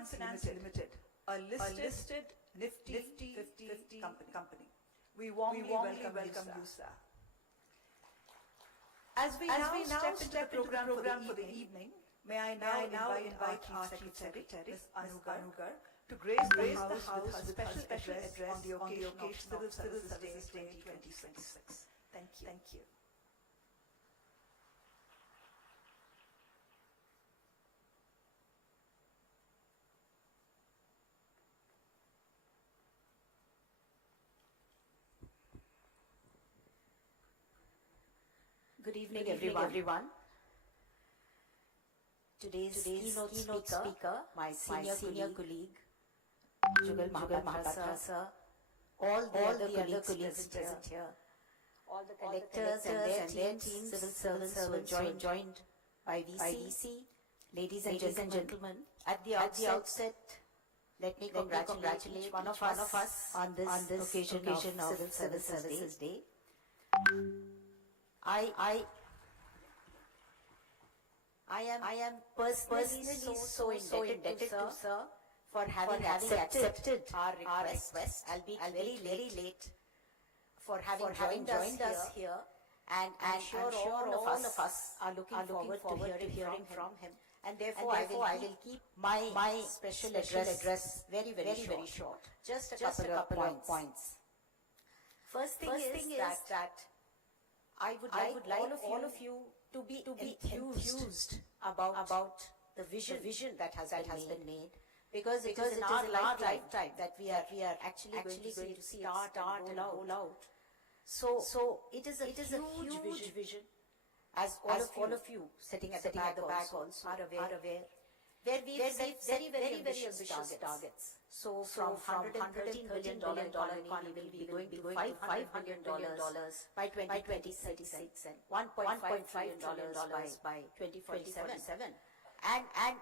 Limited, a listed Nifty 50 company. We warmly welcome you, sir. As we now step into the program for the evening, may I now invite our Chief Secretary, Ms. Garg, to grace the House with her special address on the occasion of Civil Services Day 2026. Thank you. Good evening, everyone. Today's keynote speaker, my senior colleague, Jugal Mohapatra sir, all the other colleagues present here, all the collectors and their teams, civil servants who are joined by VC, ladies and gentlemen. At the outset, let me congratulate one of us on this occasion of Civil Services Day. I am personally so indebted to sir for having accepted our request. I'll be very late for having joined us here, and I'm sure all of us are looking forward to hearing from him. And therefore, I will keep my special address very short. Just a couple of points. First thing is that I would like all of you to be enthused about the vision that has been made, because it is in our lifetime that we are actually going to see it start and roll out. So it is a huge vision, as all of you sitting at the back also are aware, where we have very ambitious targets. So from $113 billion economy, we will be going $500 billion by 2036 and $1.5 trillion by 2047. And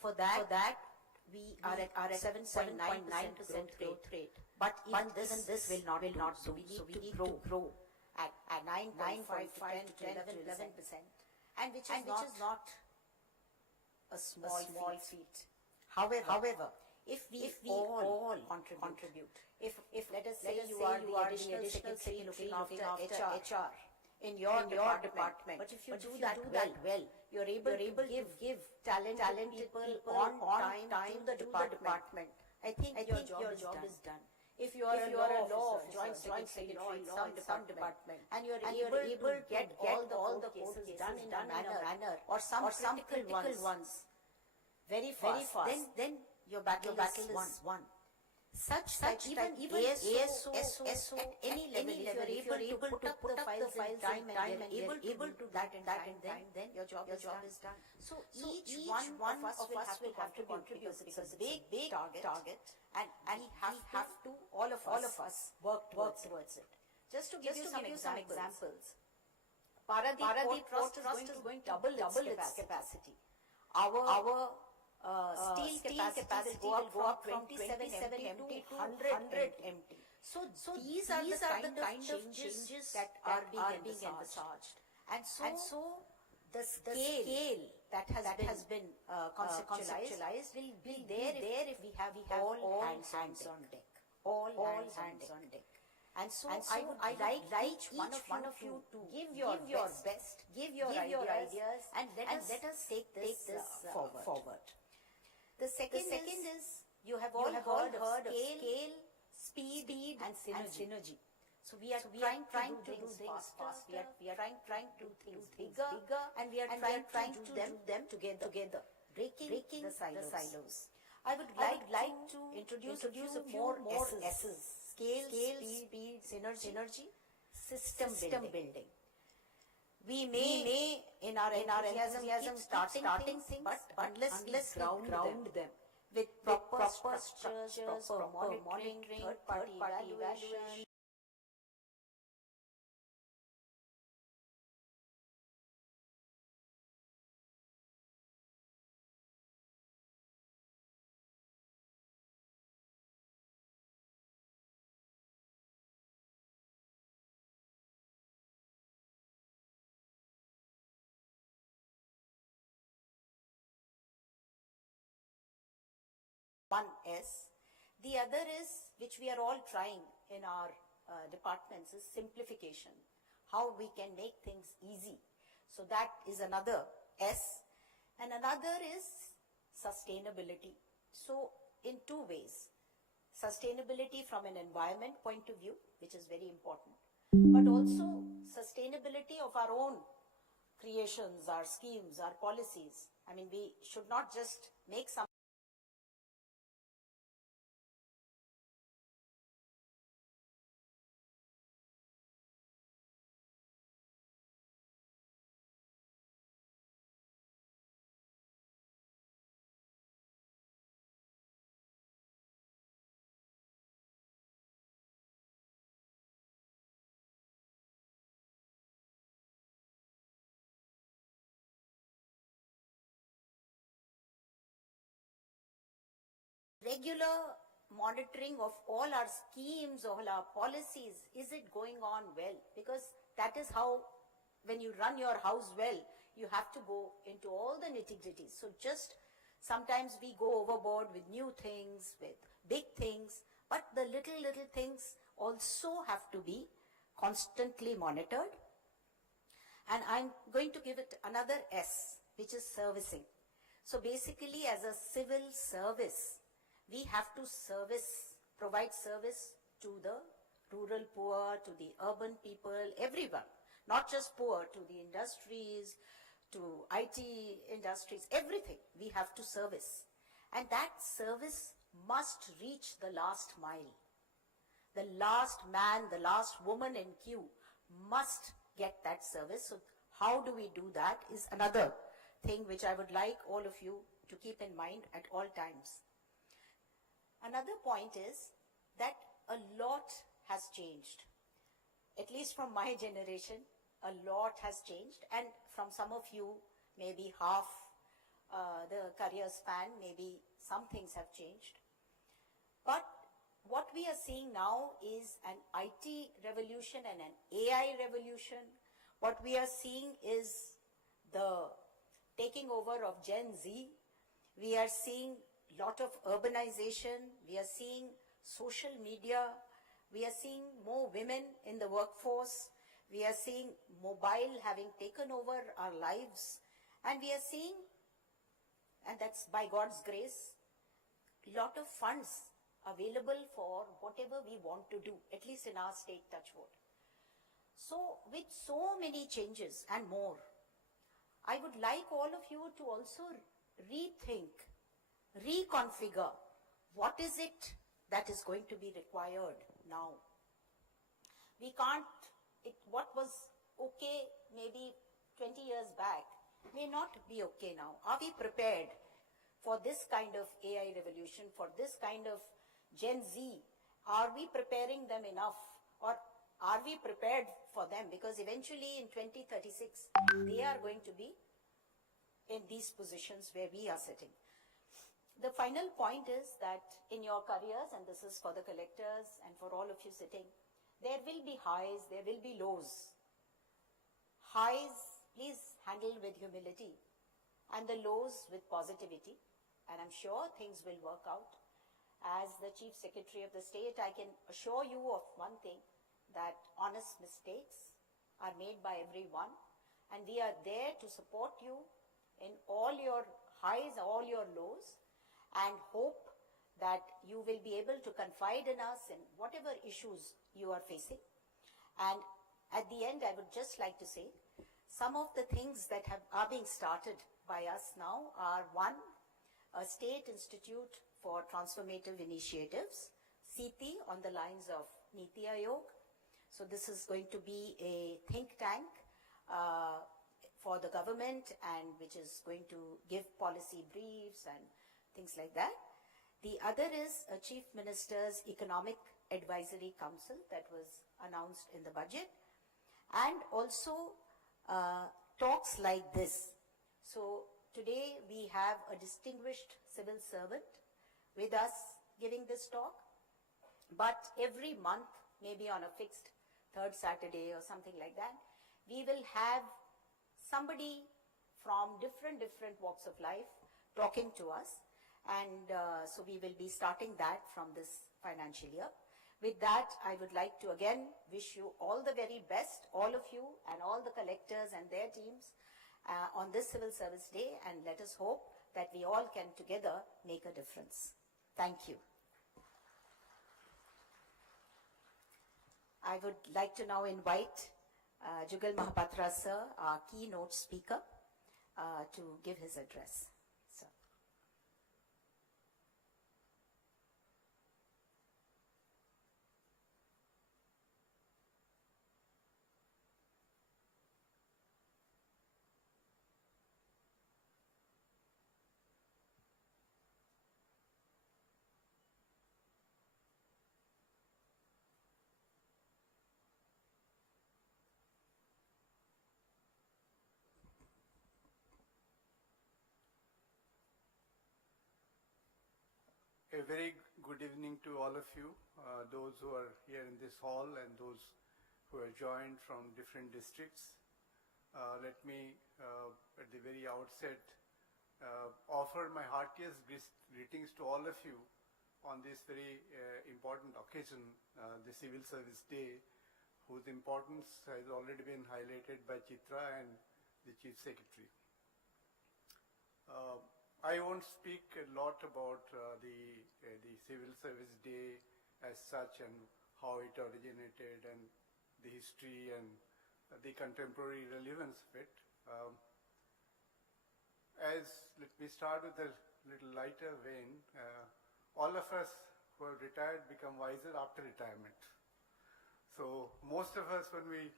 for that, we are at 7.9% growth rate. But even this will not do. So we need to grow at 9.5 to 10 to 11%, and which is not a small feat. However, if we all contribute, if let us say you are the additional secretary looking after HR in your department, but if you do that well, you're able to give talented people on time to the department, I think your job is done. If you are a law joint secretary in some department, and you're able to get all the cases done in a manner, or some critical ones very fast, then your battle is won. Such even ASO at any level, if you're able to put up the files time and able to do that in time, then your job is done. So each one of us will have to contribute, because it's a big target, and we have to all of us work towards it. Just to give you some examples, Paradip Port Trust is going to double its capacity. Our steel capacity will go up from 27 empty to 100 empty. So these are the kind of changes that are being envisaged. And so the scale that has been conceptualized will be there if we have all hands on deck. All hands on deck. And so I would like each one of you to give your best, give your ideas, and let us take this forward. The second is, you have all heard of scale, speed, and synergy. So we are trying to do things faster. We are trying to do things bigger, and we are trying to do them together, breaking the silos. I would like to introduce a few more S's: scale, speed, synergy, system building. We may in our enthusiasm starting things, but unless we ground them with proper structures, proper monitoring, third-party evaluation, one S. The other is, which we are all trying in our departments, is simplification. How we can make things easy. So that is another S. And another is sustainability. So in two ways. Sustainability from an environment point of view, which is very important, but also sustainability of our own creations, our schemes, our policies. I mean, we should not just make some regular monitoring of all our schemes, all our policies. Is it going on well? Because that is how, when you run your house well, you have to go into all the nitty-gritties. So just sometimes we go overboard with new things, with big things, but the little things also have to be constantly monitored. And I'm going to give it another S, which is servicing. So basically, as a civil service, we have to provide service to the rural poor, to the urban people, everyone. Not just poor, to the industries, to IT industries, everything we have to service. And that service must reach the last mile. The last man, the last woman in queue must get that service. So how do we do that is another thing which I would like all of you to keep in mind at all times. Another point is that a lot has changed. At least from my generation, a lot has changed. And from some of you, maybe half the career span, maybe some things have changed. But what we are seeing now is an IT revolution and an AI revolution. What we are seeing is the taking over of Gen Z. We are seeing lot of urbanization. We are seeing social media. We are seeing more women in the workforce. We are seeing mobile having taken over our lives. And we are seeing, and that's by God's grace, lot of funds available for whatever we want to do, at least in our state, touch wood. So with so many changes and more, I would like all of you to also rethink, reconfigure what is it that is going to be required now. We can't, what was okay maybe 20 years back may not be okay now. Are we prepared for this kind of AI revolution, for this kind of Gen Z? Are we preparing them enough, or are we prepared for them? Because eventually in 2036, they are going to be in these positions where we are sitting. The final point is that in your careers, and this is for the collectors and for all of you sitting, there will be highs, there will be lows. Highs, please handle with humility, and the lows with positivity. And I'm sure things will work out. As the Chief Secretary of the state, I can assure you of one thing, that honest mistakes are made by everyone, and we are there to support you in all your highs, all your lows, and hope that you will be able to confide in us in whatever issues you are facing. And at the end, I would just like to say, some of the things that are being started by us now are, one, a State Institute for Transformative Initiatives, CT, on the lines of Niti Aayog. So this is going to be a think tank for the government, and which is going to give policy briefs and things like that. The other is a Chief Minister's Economic Advisory Council that was announced in the budget, and also talks like this. So today we have a distinguished civil servant with us giving this talk, but every month, maybe on a fixed third Saturday or something like that, we will have somebody from different walks of life talking to us. and so we will be starting that from this financial year. With that, I would like to again wish you all the very best, all of you and all the collectors and their teams on this Civil Service Day, and let us hope that we all can together make a difference. Thank you. I would like to now invite Jugal Mohapatra sir, our keynote speaker, to give his address. Sir. A very good evening to all of you, those who are here in this hall and those who are joined from different districts. Let me, at the very outset, offer my heartiest greetings to all of you on this very important occasion, the Civil Service Day, whose importance has already been highlighted by Chitra and the Chief Secretary. I won't speak a lot about the Civil Service Day as such and how it originated and the history and the contemporary relevance of it. Let me start with a little lighter vein. All of us who have retired become wiser after retirement. So most of us, when we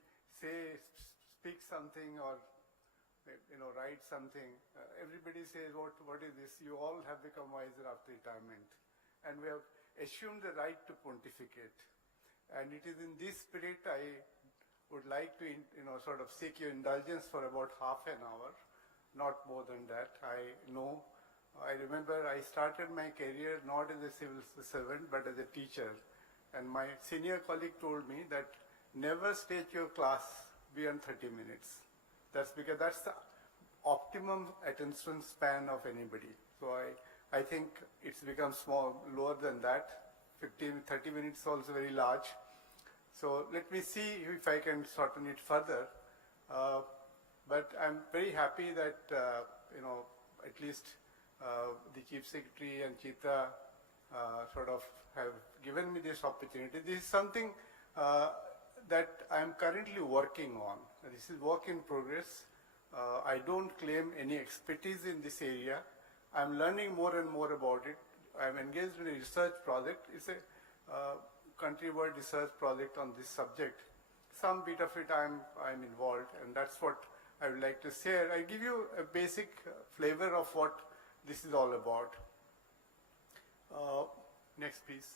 speak something or write something, everybody says, what is this? You all have become wiser after retirement. And we have assumed the right to pontificate. And it is in this spirit I would like to, sort of seek your indulgence for about half an hour, not more than that. I remember I started my career not as a civil servant, but as a teacher. And my senior colleague told me that never stage your class beyond 30 minutes. That's because that's the optimum attention span of anybody. So I think it's become lower than that. 30 minutes is also very large. So let me see if I can shorten it further. But I'm very happy that, at least the Chief Secretary and Chitra sort of have given me this opportunity. This is something that I'm currently working on. This is work in progress. I don't claim any expertise in this area. I'm learning more and more about it. I'm engaged in a research project. It's a countrywide research project on this subject. Some bit of it I'm involved, and that's what I would like to share. I give you a basic flavor of what this is all about. Next, please.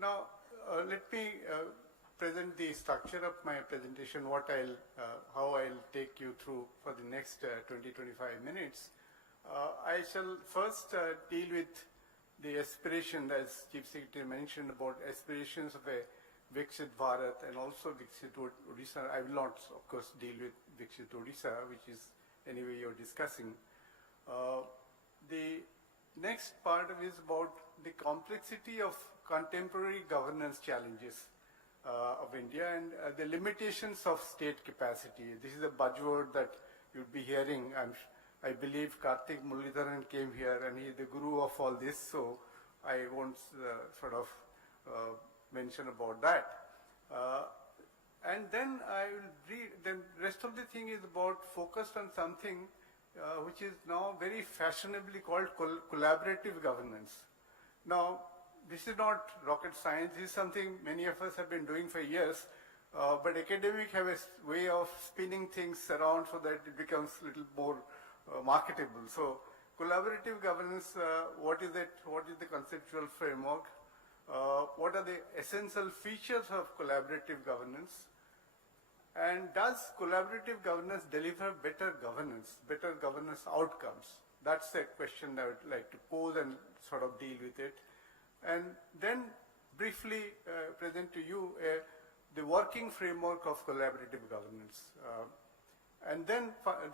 Now, let me present the structure of my presentation, how I'll take you through for the next 20-25 minutes. I shall first deal with the aspiration, as Chief Secretary mentioned, about aspirations of a Viksit Bharat and also Viksit Odisha. I will not, of course, deal with Viksit Odisha, which is anyway you're discussing. The next part is about the complexity of contemporary governance challenges of India and the limitations of state capacity. This is a buzzword that you'd be hearing. I believe Karthik Muralidharan came here and he's the guru of all this, so I won't sort of mention about that. And then I will read, the rest of the thing is focused on something which is now very fashionably called collaborative governance. Now, this is not rocket science. This is something many of us have been doing for years, but academics have a way of spinning things around so that it becomes a little more marketable. So, collaborative governance, what is it? What is the conceptual framework? What are the essential features of collaborative governance? And does collaborative governance deliver better governance outcomes? That's a question I would like to pose and sort of deal with it. And then briefly present to you the working framework of collaborative governance. And then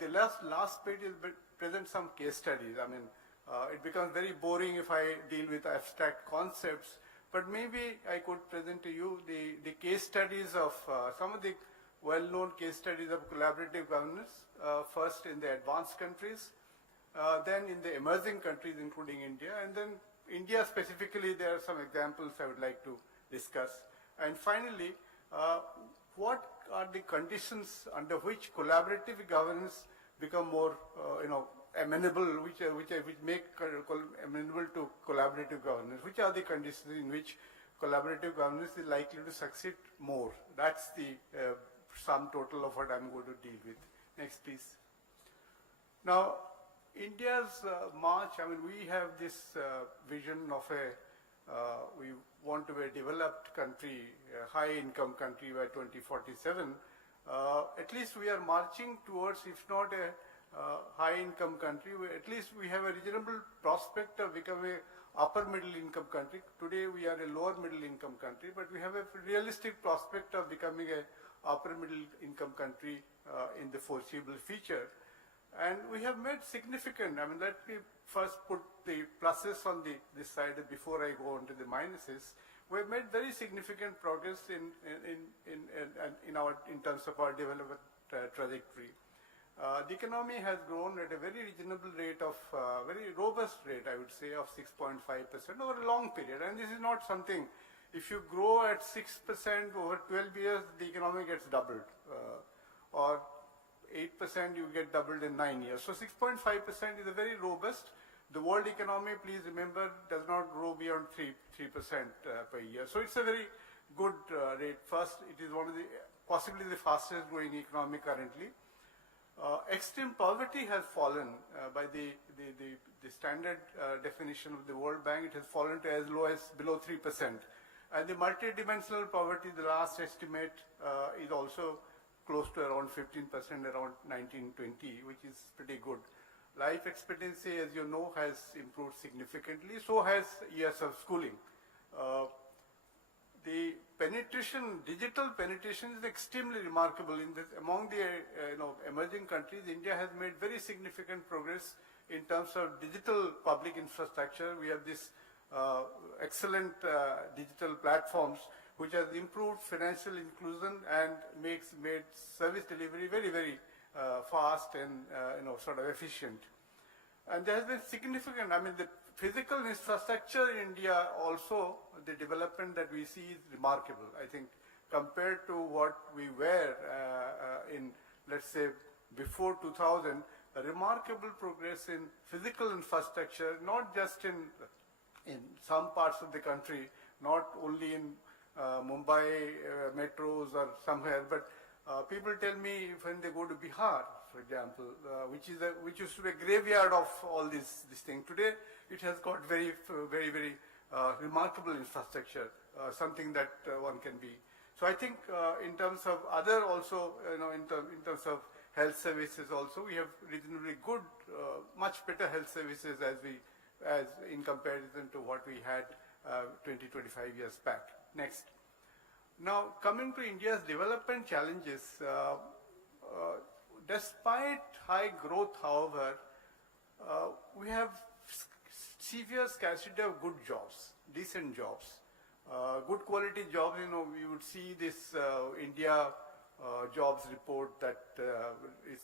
the last page is present some case studies. I mean, It becomes very boring if I deal with abstract concepts, but maybe I could present to you the case studies of some of the well-known case studies of collaborative governance, first in the advanced countries, then in the emerging countries including India, and then India specifically there are some examples I would like to discuss. And finally, what are the conditions under which collaborative governance become more, amenable, which make amenable to collaborative governance? Which are the conditions in which collaborative governance is likely to succeed more? That's the sum total of what I'm going to deal with. Next, please. Now, India's march, we have this vision of we want to be a developed country, a high-income country by 2047. At least we are marching towards, if not a high-income country, at least we have a reasonable prospect of becoming an upper middle-income country. Today we are a lower middle-income country, but we have a realistic prospect of becoming an upper middle-income country in the foreseeable future. And we have made significant, let me first put the pluses on this side before I go on to the minuses. We have made very significant progress in terms of our development trajectory. The economy has grown at a very reasonable rate of, very robust rate, I would say, of 6.5% over a long period. And this is not something, if you grow at 6% over 12 years, the economy gets doubled. Or 8% you get doubled in 9 years. So 6.5% is a very robust. The world economy, please remember, does not grow beyond 3% per year. So it's a very good rate. First, it is one of the, possibly the fastest growing economy currently. Extreme poverty has fallen by the standard definition of the World Bank. It has fallen to as low as below 3%. And the multidimensional poverty, the last estimate, is also close to around 15%, around 1920, which is pretty good. Life expectancy, as you know, has improved significantly. So has years of schooling. The penetration, digital penetration, is extremely remarkable. Among the emerging countries, India has made very significant progress in terms of digital public infrastructure. We have this excellent digital platforms which has improved financial inclusion and made service delivery very, very fast and sort of efficient. And there has been significant, the physical infrastructure in India also, the development that we see is remarkable. I think compared to what we were in, let's say, before 2000, a remarkable progress in physical infrastructure, not just in some parts of the country, not only in Mumbai metros or somewhere, but people tell me when they go to Bihar, for example, which used to be a graveyard of all this thing. Today, it has got very, very remarkable infrastructure, something that one can be. So I think in terms of other also, in terms of health services also, we have reasonably good, much better health services as in comparison to what we had 20, 25 years back. Next. Now, coming to India's development challenges, despite high growth, however, we have severe scarcity of good jobs, decent jobs, good quality jobs. We would see this India jobs report that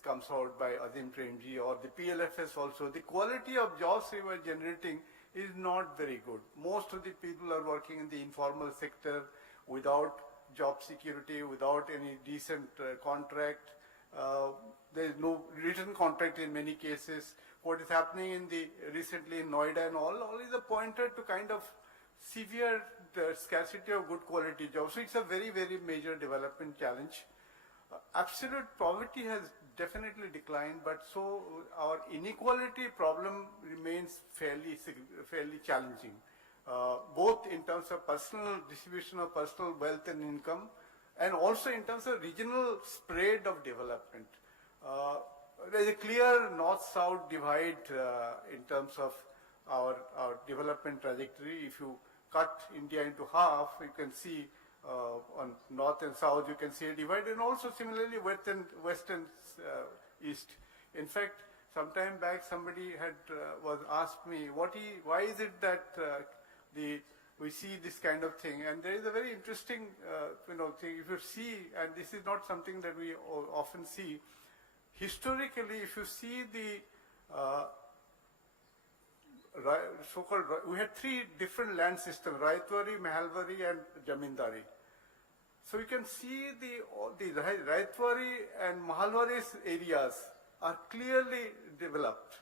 comes out by Azim Premji or the PLFS also. The quality of jobs we were generating is not very good. Most of the people are working in the informal sector without job security, without any decent contract. There is no written contract in many cases. What is happening recently in Noida and all is a pointer to kind of severe scarcity of good quality jobs. So it's a very, very major development challenge. Absolute poverty has definitely declined, but so our inequality problem remains fairly challenging, both in terms of personal distribution of personal wealth and income, and also in terms of regional spread of development. There is a clear north-south divide in terms of our development trajectory. If you cut India into half, you can see on north and south, you can see a divide, and also similarly west and east. In fact, Sometime back, somebody had was asked me, why is it that we see this kind of thing? And there is a very interesting, thing. If you see, and this is not something that we often see, historically, if you see the so-called, we had three different land systems: Raitwari, Mahalwari, and Jamindari. So you can see the Raitwari and Mahalwari areas are clearly developed.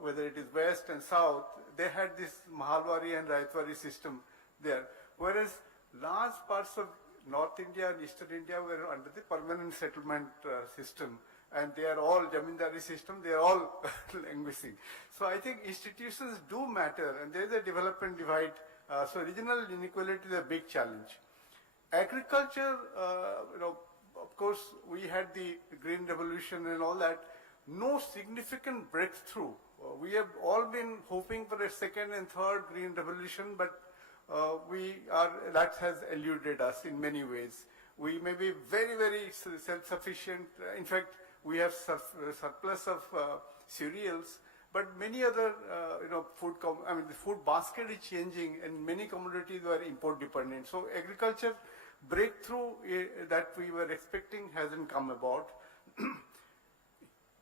Whether it is west and south, they had this Mahalwari and Raitwari system there. Whereas large parts of North India and Eastern India were under the permanent settlement system, and they are all Jamindari system, they are all languishing. So I think institutions do matter, and there is a development divide. So regional inequality is a big challenge. Agriculture, of course, we had the Green Revolution and all that. No significant breakthrough. We have all been hoping for a second and third Green Revolution, but that has eluded us in many ways. We may be very, very self-sufficient. In fact, we have surplus of cereals, but many other, the food basket is changing, and many commodities were import dependent. So agriculture breakthrough that we were expecting hasn't come about.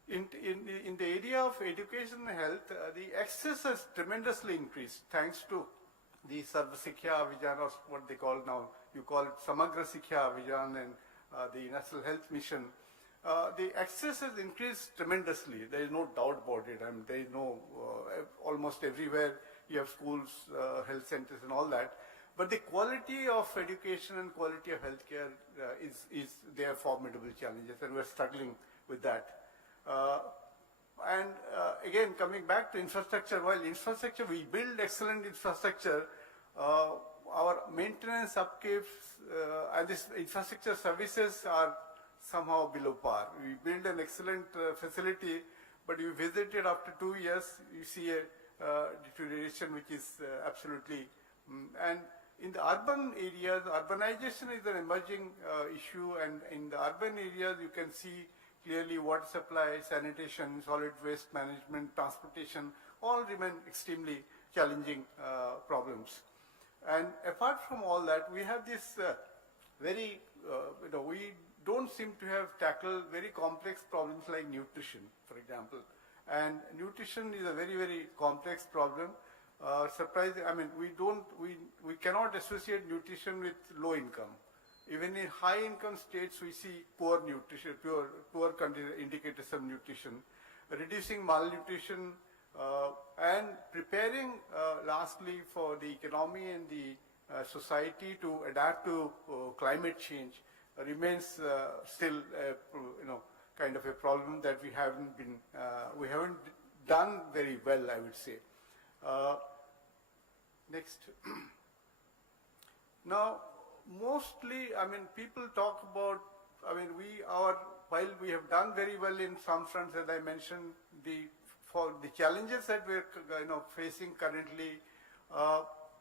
In the area of education and health, the access has tremendously increased thanks to the Sarva Sikkha Abhiyan, or what they call now, you call it Samagra Sikkha Abhiyan, and the National Health Mission. The access has increased tremendously. There is no doubt about it. I mean, there is no, almost everywhere you have schools, health centers and all that. But the quality of education and quality of healthcare they are formidable challenges, and we're struggling with that. Again, coming back to infrastructure, while infrastructure, we build excellent infrastructure, our maintenance, upkeep, and this infrastructure services are somehow below par. We build an excellent facility, but you visit it after 2 years, you see a deterioration which is absolutely, and in the urban areas, urbanization is an emerging issue, and in the urban areas you can see clearly water supply, sanitation, solid waste management, transportation, all remain extremely challenging problems. And apart from all that, we have this we don't seem to have tackled very complex problems like nutrition, for example. And nutrition is a very, very complex problem. Surprising, I mean, we cannot associate nutrition with low income. Even in high income states, we see poor nutrition, poor indicators of nutrition, reducing malnutrition, and preparing lastly for the economy and the society to adapt to climate change remains still kind of a problem that we haven't done very well, I would say. Next. Now, mostly, I mean, people talk about, while we have done very well in some fronts, as I mentioned, for the challenges that we're facing currently,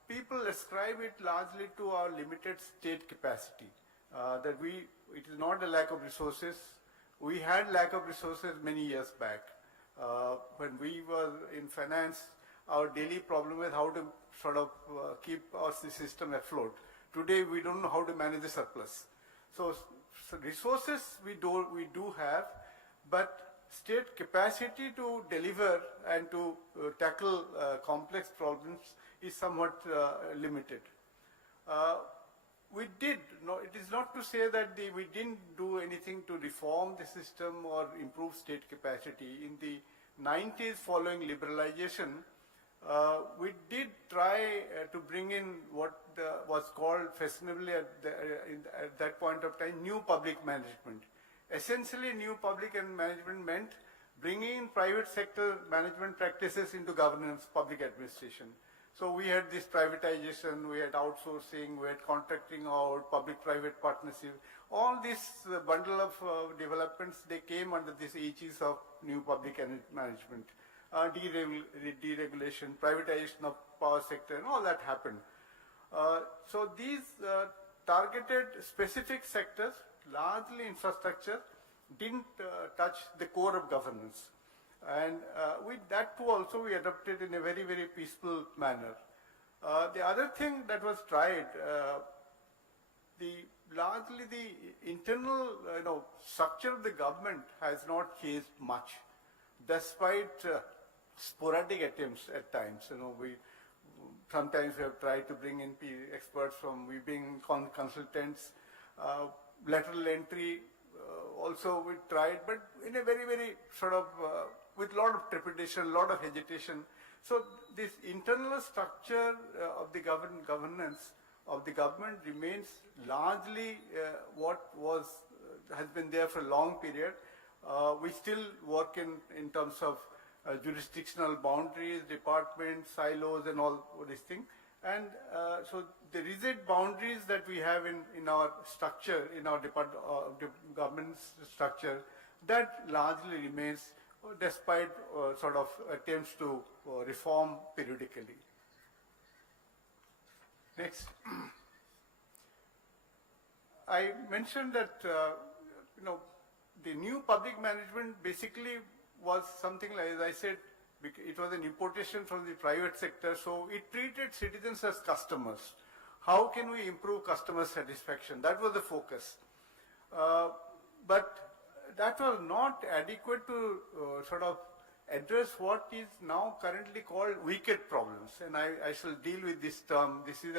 people ascribe it largely to our limited state capacity. It is not a lack of resources. We had lack of resources many years back. When we were in finance, our daily problem is how to sort of keep our system afloat. Today, we don't know how to manage the surplus. So resources we do have, but state capacity to deliver and to tackle complex problems is somewhat limited. It is not to say that we didn't do anything to reform the system or improve state capacity. In the 90s, following liberalization, we did try to bring in what was called fashionably at that point of time, new public management. Essentially, new public management meant bringing in private sector management practices into governance, public administration. So we had this privatization, we had outsourcing, we had contracting out, public-private partnership. All this bundle of developments, they came under this aegis of new public management. Deregulation, privatization of power sector, and all that happened. So these targeted specific sectors, largely infrastructure, didn't touch the core of governance. And with that too also we adopted in a very, very peaceful manner. The other thing that was tried, largely the internal structure of the government has not changed much, despite sporadic attempts at times. Sometimes we have tried to bring in experts from, we bring consultants, lateral entry, also we tried, but in a very, very sort of, with a lot of trepidation, a lot of hesitation. So this internal structure of the governance of the government remains largely what has been there for a long period. We still work in terms of jurisdictional boundaries, departments, silos and all these things. And so the rigid boundaries that we have in our structure, in our governance structure, that largely remains despite sort of attempts to reform periodically. Next. I mentioned that, the new public management basically was something like, as I said, it was an importation from the private sector, so it treated citizens as customers. How can we improve customer satisfaction? That was the focus. But that was not adequate to sort of address what is now currently called wicked problems. And I shall deal with this term. This is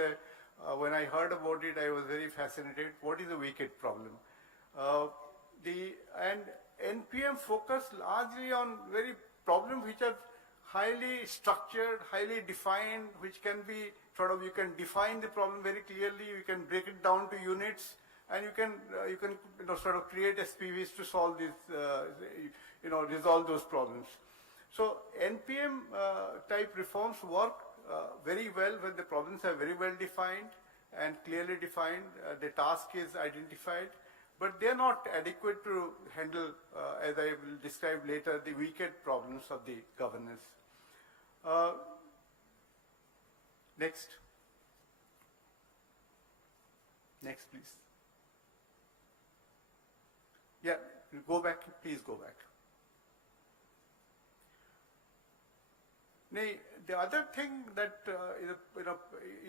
when I heard about it, I was very fascinated. What is a wicked problem? And NPM focused largely on very problems which are highly structured, highly defined, which can be sort of, you can define the problem very clearly, you can break it down to units, and you can sort of create SPVs to solve this, resolve those problems. So NPM type reforms work very well when the problems are very well defined and clearly defined, the task is identified, but they are not adequate to handle, as I will describe later, the wicked problems of the governance. Next. Next, please. Yeah, go back, please go back. The other thing that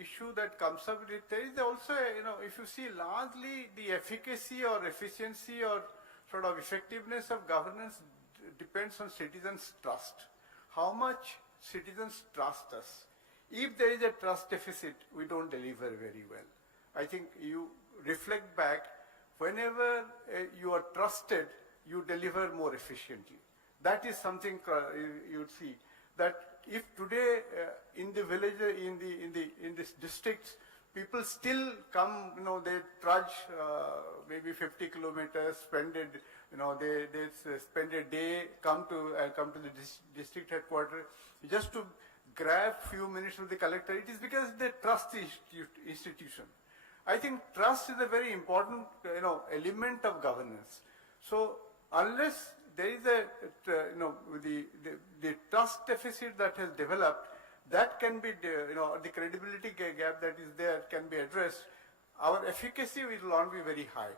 issue that comes up with it, there is also, if you see largely the efficacy or efficiency or sort of effectiveness of governance depends on citizens' trust. How much citizens trust us? If there is a trust deficit, we don't deliver very well. I think you reflect back, whenever you are trusted, you deliver more efficiently. That is something you would see, that if today in the village, in this districts, people still come, they trudge maybe 50 kilometers, they spend a day, come to the district headquarters just to grab few minutes with the collector. It is because they trust the institution. I think trust is a very important, element of governance. So unless there is the trust deficit that has developed, that can be, the credibility gap that is there can be addressed. Our efficacy will not be very high.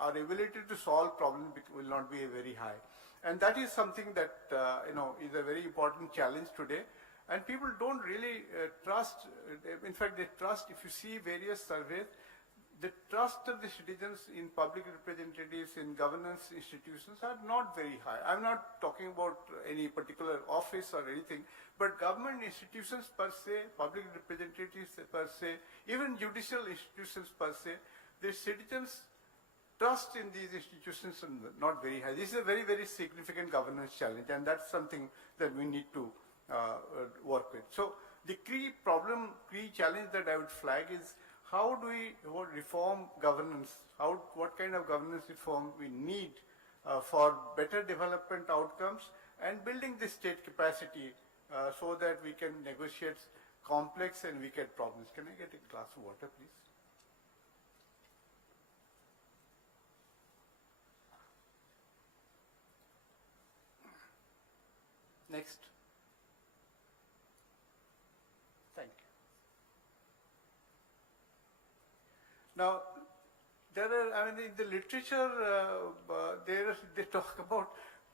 Our ability to solve problems will not be very high. And that is something that, is a very important challenge today. And people don't really trust, in fact, they trust, if you see various surveys, the trust of the citizens in public representatives, in governance institutions are not very high. I'm not talking about any particular office or anything, but government institutions per se, public representatives per se, even judicial institutions per se, the citizens' trust in these institutions are not very high. This is a very, very significant governance challenge, and that's something that we need to work with. So the key challenge that I would flag is, how do we reform governance? What kind of governance reform we need for better development outcomes and building the state capacity so that we can negotiate complex and wicked problems. Can I get a glass of water, please? Next. Thank you. Now, there are, in the literature, they talk about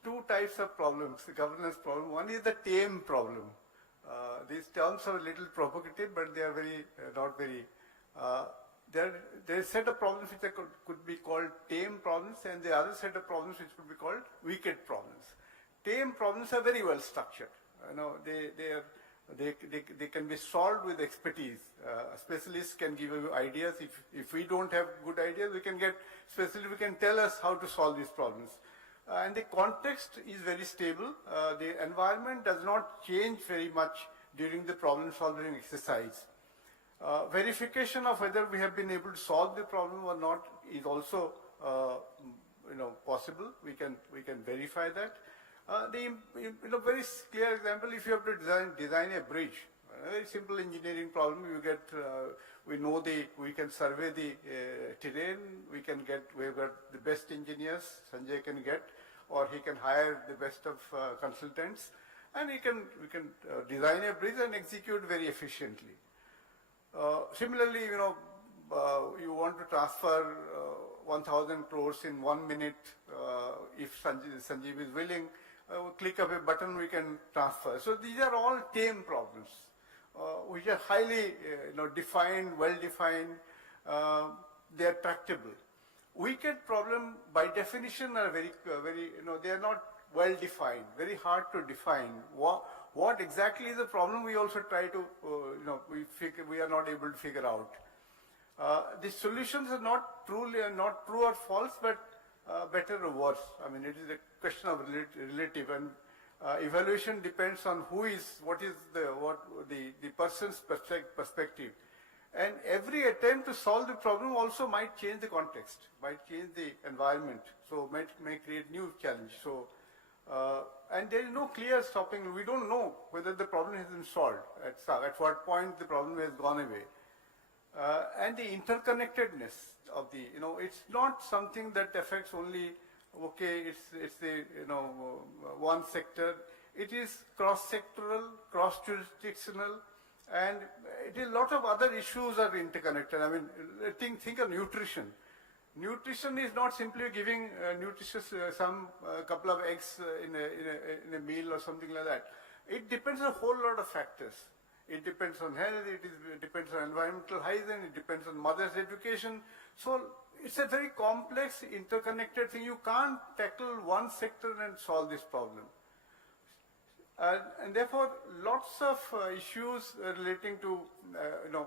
two types of problems, the governance problem. One is the tame problem. These terms are a little provocative, but they are very, not very, there is a set of problems which could be called tame problems, and the other set of problems which could be called wicked problems. Tame problems are very well structured. They can be solved with expertise. Specialists can give you ideas. If we don't have good ideas, we can get specialists who can tell us how to solve these problems. And the context is very stable. The environment does not change very much during the problem solving exercise. Verification of whether we have been able to solve the problem or not is also possible. We can verify that. Very clear example, if you have to design a bridge, a very simple engineering problem, we can survey the terrain, we've got the best engineers Sanjay can get, or he can hire the best of consultants, and we can design a bridge and execute very efficiently. Similarly, you want to transfer 1,000 crores in 1 minute, if Sanjeev is willing, click of a button we can transfer. So these are all tame problems, which are highly defined, well-defined, they are tractable. Wicked problem by definition are very, they are not well-defined, very hard to define. What exactly is the problem we also try to, we are not able to figure out. The solutions are not true or false, but better or worse. I mean, it is a question of relative, and evaluation depends on what is the person's perspective. And every attempt to solve the problem also might change the context, might change the environment, so may create new challenge. So, and there is no clear stopping. We don't know whether the problem has been solved, at what point the problem has gone away. And the interconnectedness of the, it's not something that affects only, it's the, one sector. It is cross-sectoral, cross-jurisdictional, and a lot of other issues are interconnected. I mean, think of nutrition. Nutrition is not simply giving nutritious some couple of eggs in a meal or something like that. It depends on a whole lot of factors. It depends on health, it depends on environmental hygiene, it depends on mother's education. So it's a very complex, interconnected thing. You can't tackle one sector and solve this problem. And therefore, lots of issues relating to,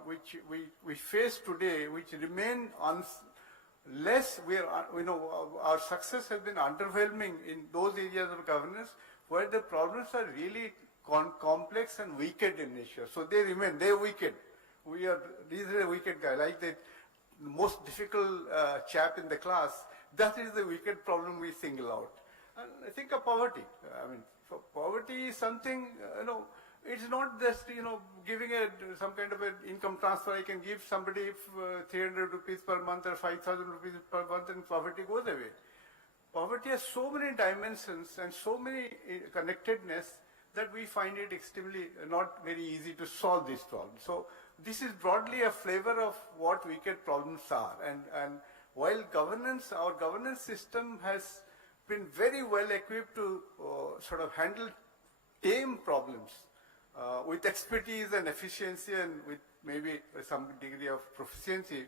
which we face today, which remain unless our success has been underwhelming in those areas of governance where the problems are really complex and wicked in nature. So they're wicked. These are the wicked guy, like the most difficult chap in the class. That is the wicked problem we single out. And I think of poverty. I mean, so poverty is something, it's not just, giving some kind of an income transfer. I can give somebody 300 rupees per month or 5,000 rupees per month and poverty goes away. Poverty has so many dimensions and so many connectedness that we find it extremely not very easy to solve this problem. So this is broadly a flavor of what wicked problems are. And while our governance system has been very well equipped to sort of handle tame problems with expertise and efficiency and with maybe some degree of proficiency,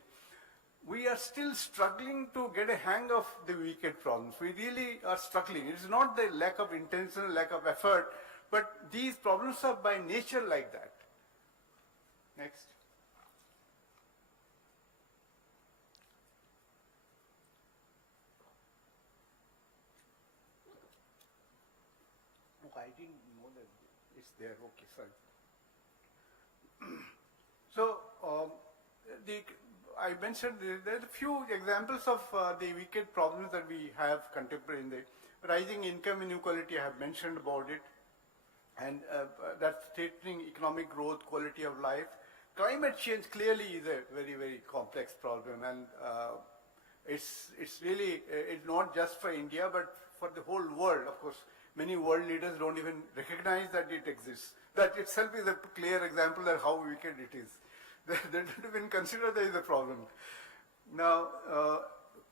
we are still struggling to get a hang of the wicked problems. We really are struggling. It is not the lack of intention, lack of effort, but these problems are by nature like that. Next. I didn't know that it's there. Okay, sorry. So, I mentioned there are a few examples of the wicked problems that we have contemporary in the rising income inequality. I have mentioned about it, and that's threatening economic growth, quality of life. Climate change clearly is a very, very complex problem, and it's really it's not just for India, but for the whole world. Of course, many world leaders don't even recognize that it exists. That itself is a clear example of how wicked it is. They don't even consider there is a problem. Now,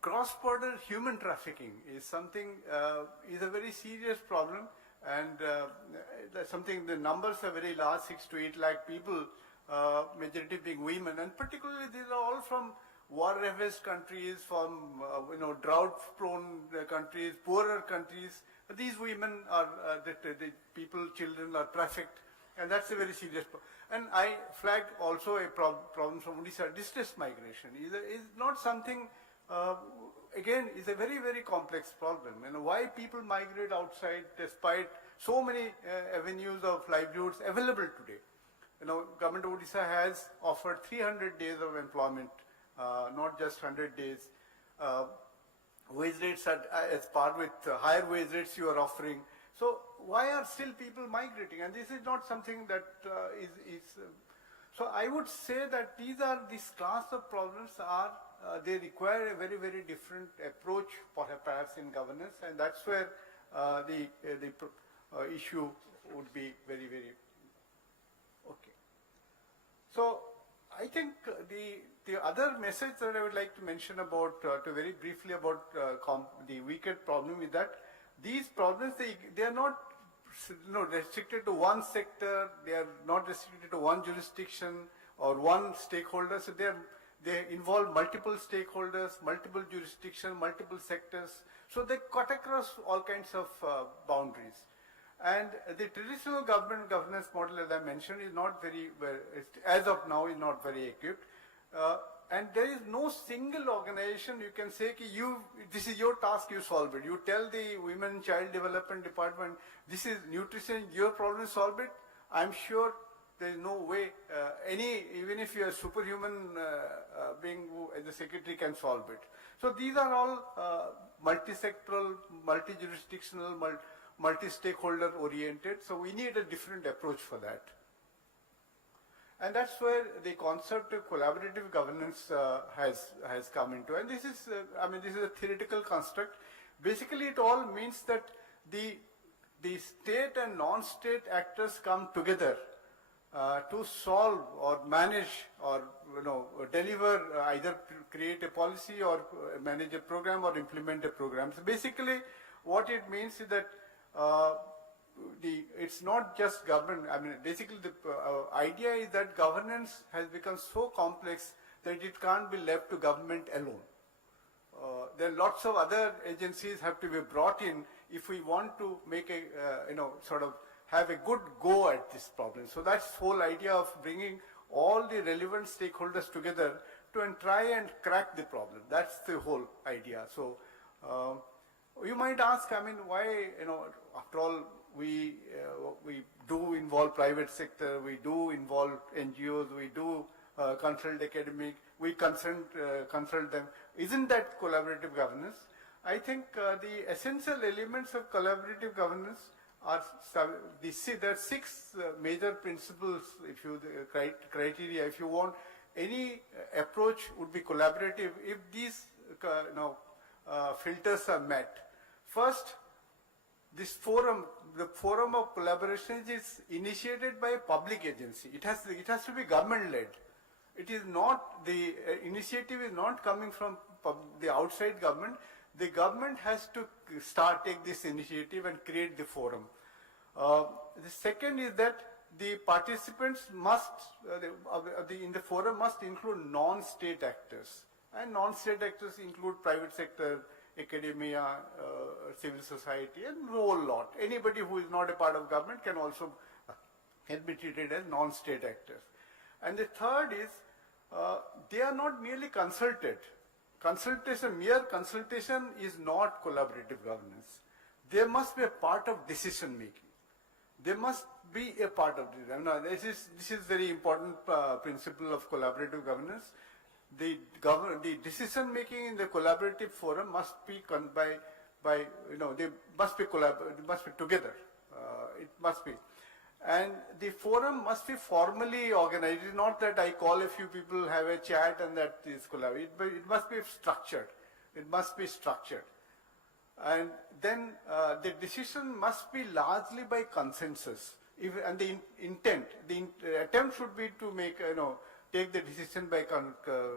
cross-border human trafficking is something, is a very serious problem, and that's something, the numbers are very large, 6 to 8 lakh people, majority being women, and particularly these are all from war-ravaged countries, from drought-prone countries, poorer countries. These women are, the people, children are trafficked, and that's a very serious problem. And I flagged also a problem from Odisha. Distress migration is not something, again, is a very, very complex problem. Why people migrate outside despite so many avenues of livelihoods available today. Government of Odisha has offered 300 days of employment, not just 100 days. Wage rates are as par with higher wage rates you are offering. So why are still people migrating? And this is not something that so I would say that this class of problems are, they require a very, very different approach perhaps in governance, and that's where the issue would be very, very okay. So I think the other message that I would like to mention about, to very briefly about the wicked problem is that these problems, they are not restricted to one sector, they are not restricted to one jurisdiction or one stakeholder, so they involve multiple stakeholders, multiple jurisdictions, multiple sectors, so they cut across all kinds of boundaries. And the traditional governance model, as I mentioned, is not very, as of now, is not very equipped. And there is no single organization you can say, this is your task, you solve it. You tell the Women Child Development Department, this is nutrition, your problem, solve it. I'm sure there is no way even if you are a superhuman being who, as a secretary, can solve it. So these are all multi-sectoral, multi-jurisdictional, multi-stakeholder oriented. So we need a different approach for that. And that's where the concept of collaborative governance has come into. And this is, this is a theoretical construct. Basically, it all means that the state and non-state actors come together to solve or manage or deliver, either create a policy or manage a program or implement a program. So basically, what it means is that it's not just government. Basically the idea is that governance has become so complex that it can't be left to government alone. There are lots of other agencies have to be brought in if we want to make a, sort of have a good go at this problem. So that's the whole idea of bringing all the relevant stakeholders together to try and crack the problem. That's the whole idea. So you might ask, why, after all, we do involve private sector, we do involve NGOs, we do consult academic, we consult them. Isn't that collaborative governance? I think the essential elements of collaborative governance are, there are 6 major principles, if you, criteria, if you want, any approach would be collaborative if these filters are met. First, this forum, the forum of collaboration is initiated by a public agency. It has to be government-led. It is not, the initiative is not coming from the outside government. The government has to take this initiative and create the forum. The second is that the participants must, in the forum must include non-state actors. And non-state actors include private sector, academia, civil society, and a whole lot. Anybody who is not a part of government can also be treated as non-state actors. And the third is, they are not merely consulted. Mere consultation is not collaborative governance. There must be a part of decision making. There must be a part of this. This is very important principle of collaborative governance. The decision making in the collaborative forum must be they must be together. It must be. And the forum must be formally organized. It's not that I call a few people, have a chat, and that is collaborative. But it must be structured. It must be structured. And then the decision must be largely by consensus. And the intent, the attempt should be to make, take the decision by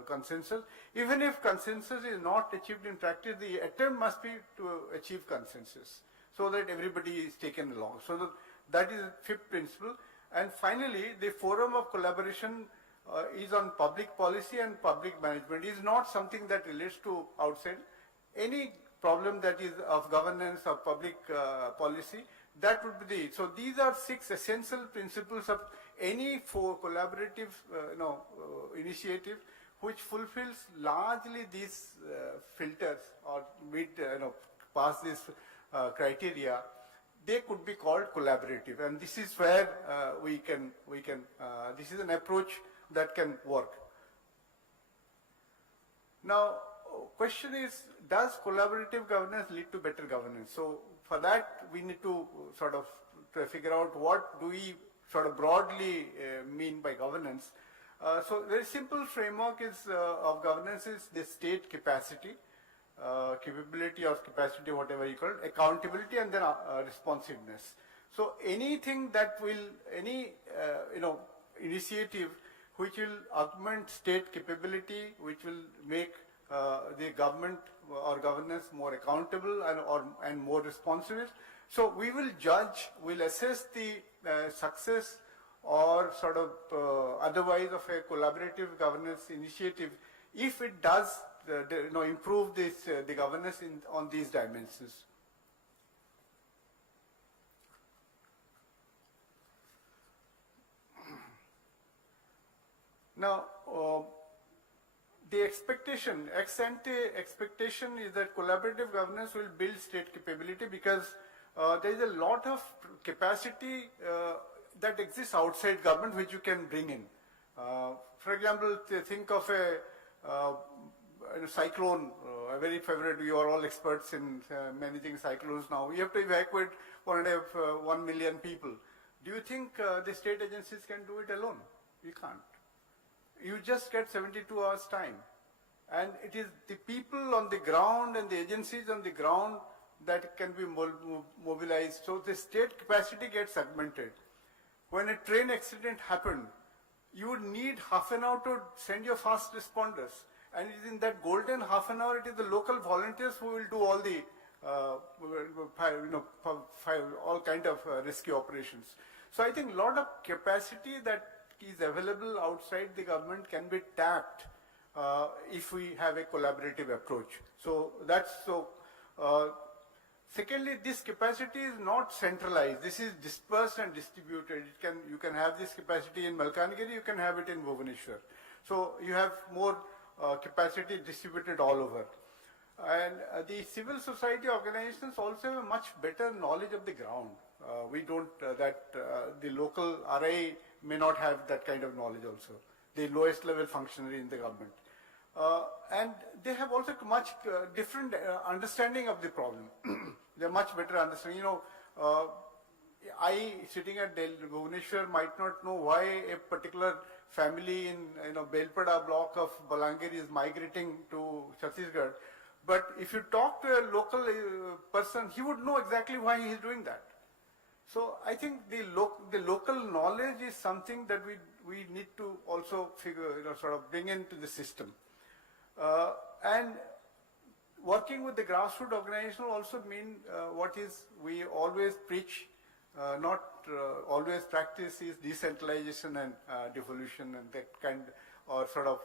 consensus. Even if consensus is not achieved in practice, the attempt must be to achieve consensus so that everybody is taken along. So that is the fifth principle. And finally, the forum of collaboration is on public policy and public management. It is not something that relates to outside. Any problem that is of governance or public policy, that would be the. So these are 6 essential principles of any collaborative initiative which fulfills largely these filters or pass these criteria. They could be called collaborative, and this is where we can this is an approach that can work. Now, question is, does collaborative governance lead to better governance? So for that, we need to sort of figure out what do we sort of broadly mean by governance. So very simple framework is of governance is the state capacity, capability or capacity, whatever you call it, accountability, and then responsiveness. So anything that will, initiative which will augment state capability, which will make the government or governance more accountable and more responsive. So we will judge, we'll assess the success or sort of otherwise of a collaborative governance initiative if it does improve this the governance on these dimensions. Now, the expectation, ex ante expectation is that collaborative governance will build state capability because there is a lot of capacity that exists outside government which you can bring in. For example, think of a cyclone, a very favorite, you are all experts in managing cyclones now. We have to evacuate 1 million people. Do you think the state agencies can do it alone? You can't. You just get 72 hours time. And it is the people on the ground and the agencies on the ground that can be mobilized. So the state capacity gets augmented. When a train accident happened, you would need half an hour to send your fast responders. And it is in that golden half an hour, it is the local volunteers who will do all the, all kind of rescue operations. So I think a lot of capacity that is available outside the government can be tapped if we have a collaborative approach. So that's so. Secondly, this capacity is not centralized. This is dispersed and distributed. You can have this capacity in Malkangiri, you can have it in Bhubaneswar. So you have more capacity distributed all over. And the civil society organizations also have a much better knowledge of the ground. We don't, the local RI may not have that kind of knowledge also, the lowest level functionary in the government. And they have also much different understanding of the problem. They are much better understanding. I sitting at Bhubaneswar might not know why a particular family in Belpada block of Balangiri is migrating to Chhattisgarh. But if you talk to a local person, he would know exactly why he is doing that. So I think the local knowledge is something that we need to also figure, sort of bring into the system. And working with the grassroots organization also mean what is we always preach, not always practice is decentralization and devolution and that kind, or sort of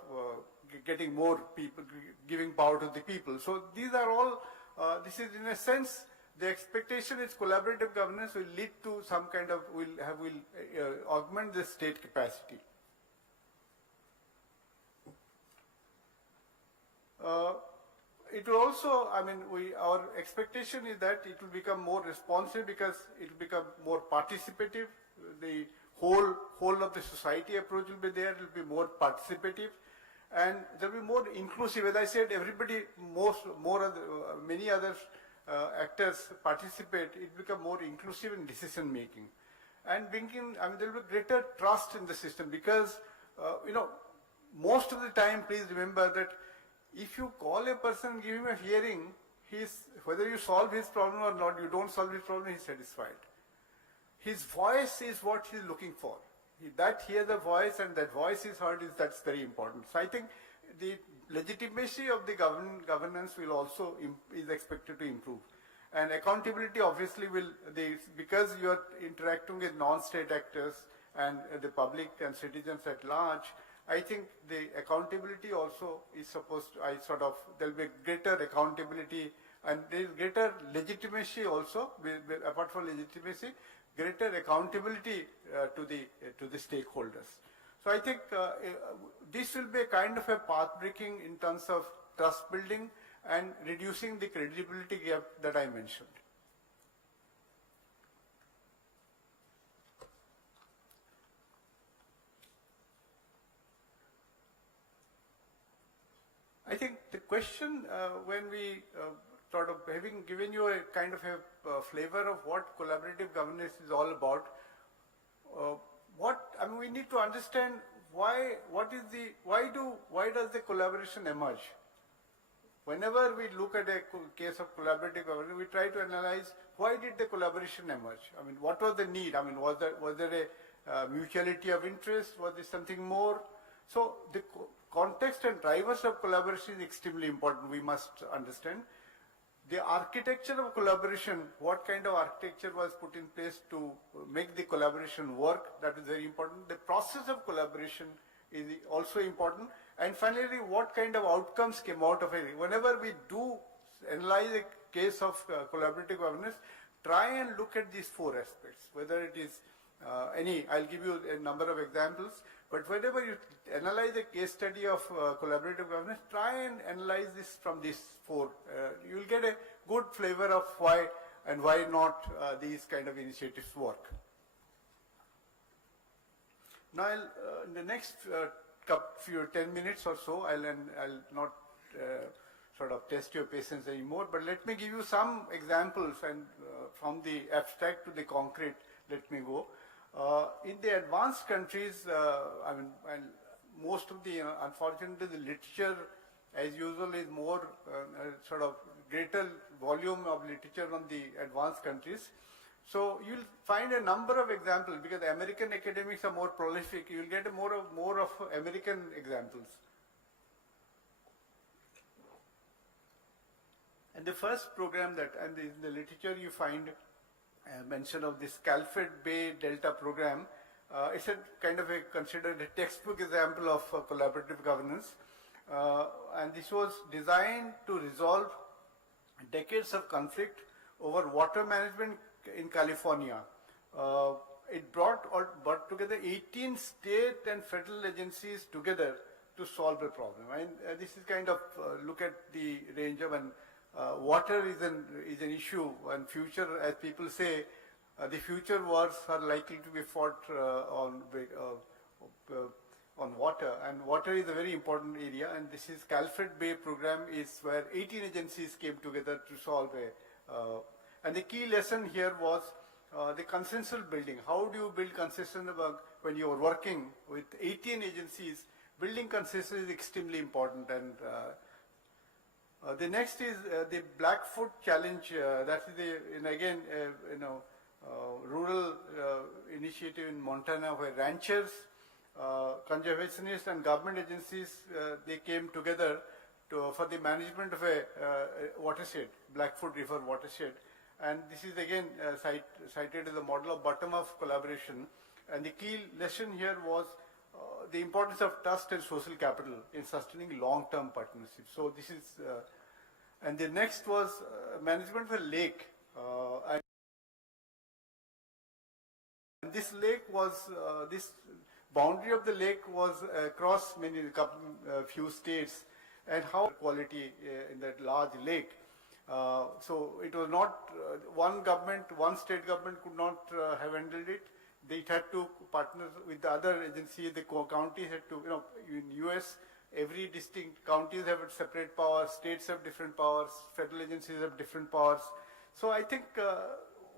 getting more people, giving power to the people. So these are all, this is in a sense, the expectation is collaborative governance will lead to some kind of, will augment the state capacity. It will also, our expectation is that it will become more responsive because it will become more participative. The whole of the society approach will be there, it will be more participative. And there will be more inclusive. As I said, everybody, many other actors participate, it will become more inclusive in decision making. And bringing, there will be greater trust in the system because, most of the time, please remember that if you call a person, give him a hearing, whether you solve his problem or not, you don't solve his problem, he's satisfied. His voice is what he's looking for. that hears a voice and that voice is heard, that's very important. So I think the legitimacy of the governance will also is expected to improve. And accountability obviously will, because you are interacting with non-state actors and the public and citizens at large, I think the accountability also is supposed to, there'll be greater accountability and there is greater legitimacy also, apart from legitimacy, greater accountability to the stakeholders. So I think this will be a kind of a path breaking in terms of trust building and reducing the credibility gap that I mentioned. I think the question when we sort of having given you a kind of a flavor of what collaborative governance is all about, we need to understand why does the collaboration emerge? Whenever we look at a case of collaborative governance, we try to analyze why did the collaboration emerge? I mean, what was the need? I mean, was there a mutuality of interest? Was there something more? So the context and drivers of collaboration is extremely important. We must understand the architecture of collaboration. What kind of architecture was put in place to make the collaboration work? That is very important. The process of collaboration is also important. And finally, what kind of outcomes came out of it? Whenever we do analyze a case of collaborative governance, try and look at these four aspects. Whether it is I'll give you a number of examples, but whenever you analyze a case study of collaborative governance, try and analyze this from these four. You will get a good flavor of why and why not these kind of initiatives work. Now, in the next 10 minutes or so, I'll not sort of test your patience anymore, but let me give you some examples and from the abstract to the concrete, let me go. In the advanced countries, and most of the, unfortunately, the literature, as usual, is more sort of greater volume of literature on the advanced countries. So you'll find a number of examples because American academics are more prolific. You'll get more of American examples. And the first program and in the literature you find mention of this Calfred Bay Delta program. It's a kind of considered a textbook example of collaborative governance. And this was designed to resolve decades of conflict over water management in California. It brought together 18 state and federal agencies together to solve a problem. And this is kind of look at the range of water is an issue, and future, as people say, the future wars are likely to be fought on water, and water is a very important area. And this is Calfred Bay program is where 18 agencies came together to solve and the key lesson here was the consensus building. How do you build consensus when you are working with 18 agencies? Building consensus is extremely important. And the next is the Blackfoot Challenge. That is rural initiative in Montana where ranchers, conservationists and government agencies, they came together for the management of a watershed, Blackfoot River watershed. And this is again cited as a model of bottom-up collaboration. And the key lesson here was the importance of trust and social capital in sustaining long-term partnerships. So this is, and the next was management of a lake. And this lake was, this boundary of the lake was across few states, and how quality in that large lake. So it was not one state government could not have handled it. They had to partner with the other agencies. The counties had to, in US, every distinct counties have separate powers, states have different powers, federal agencies have different powers. So I think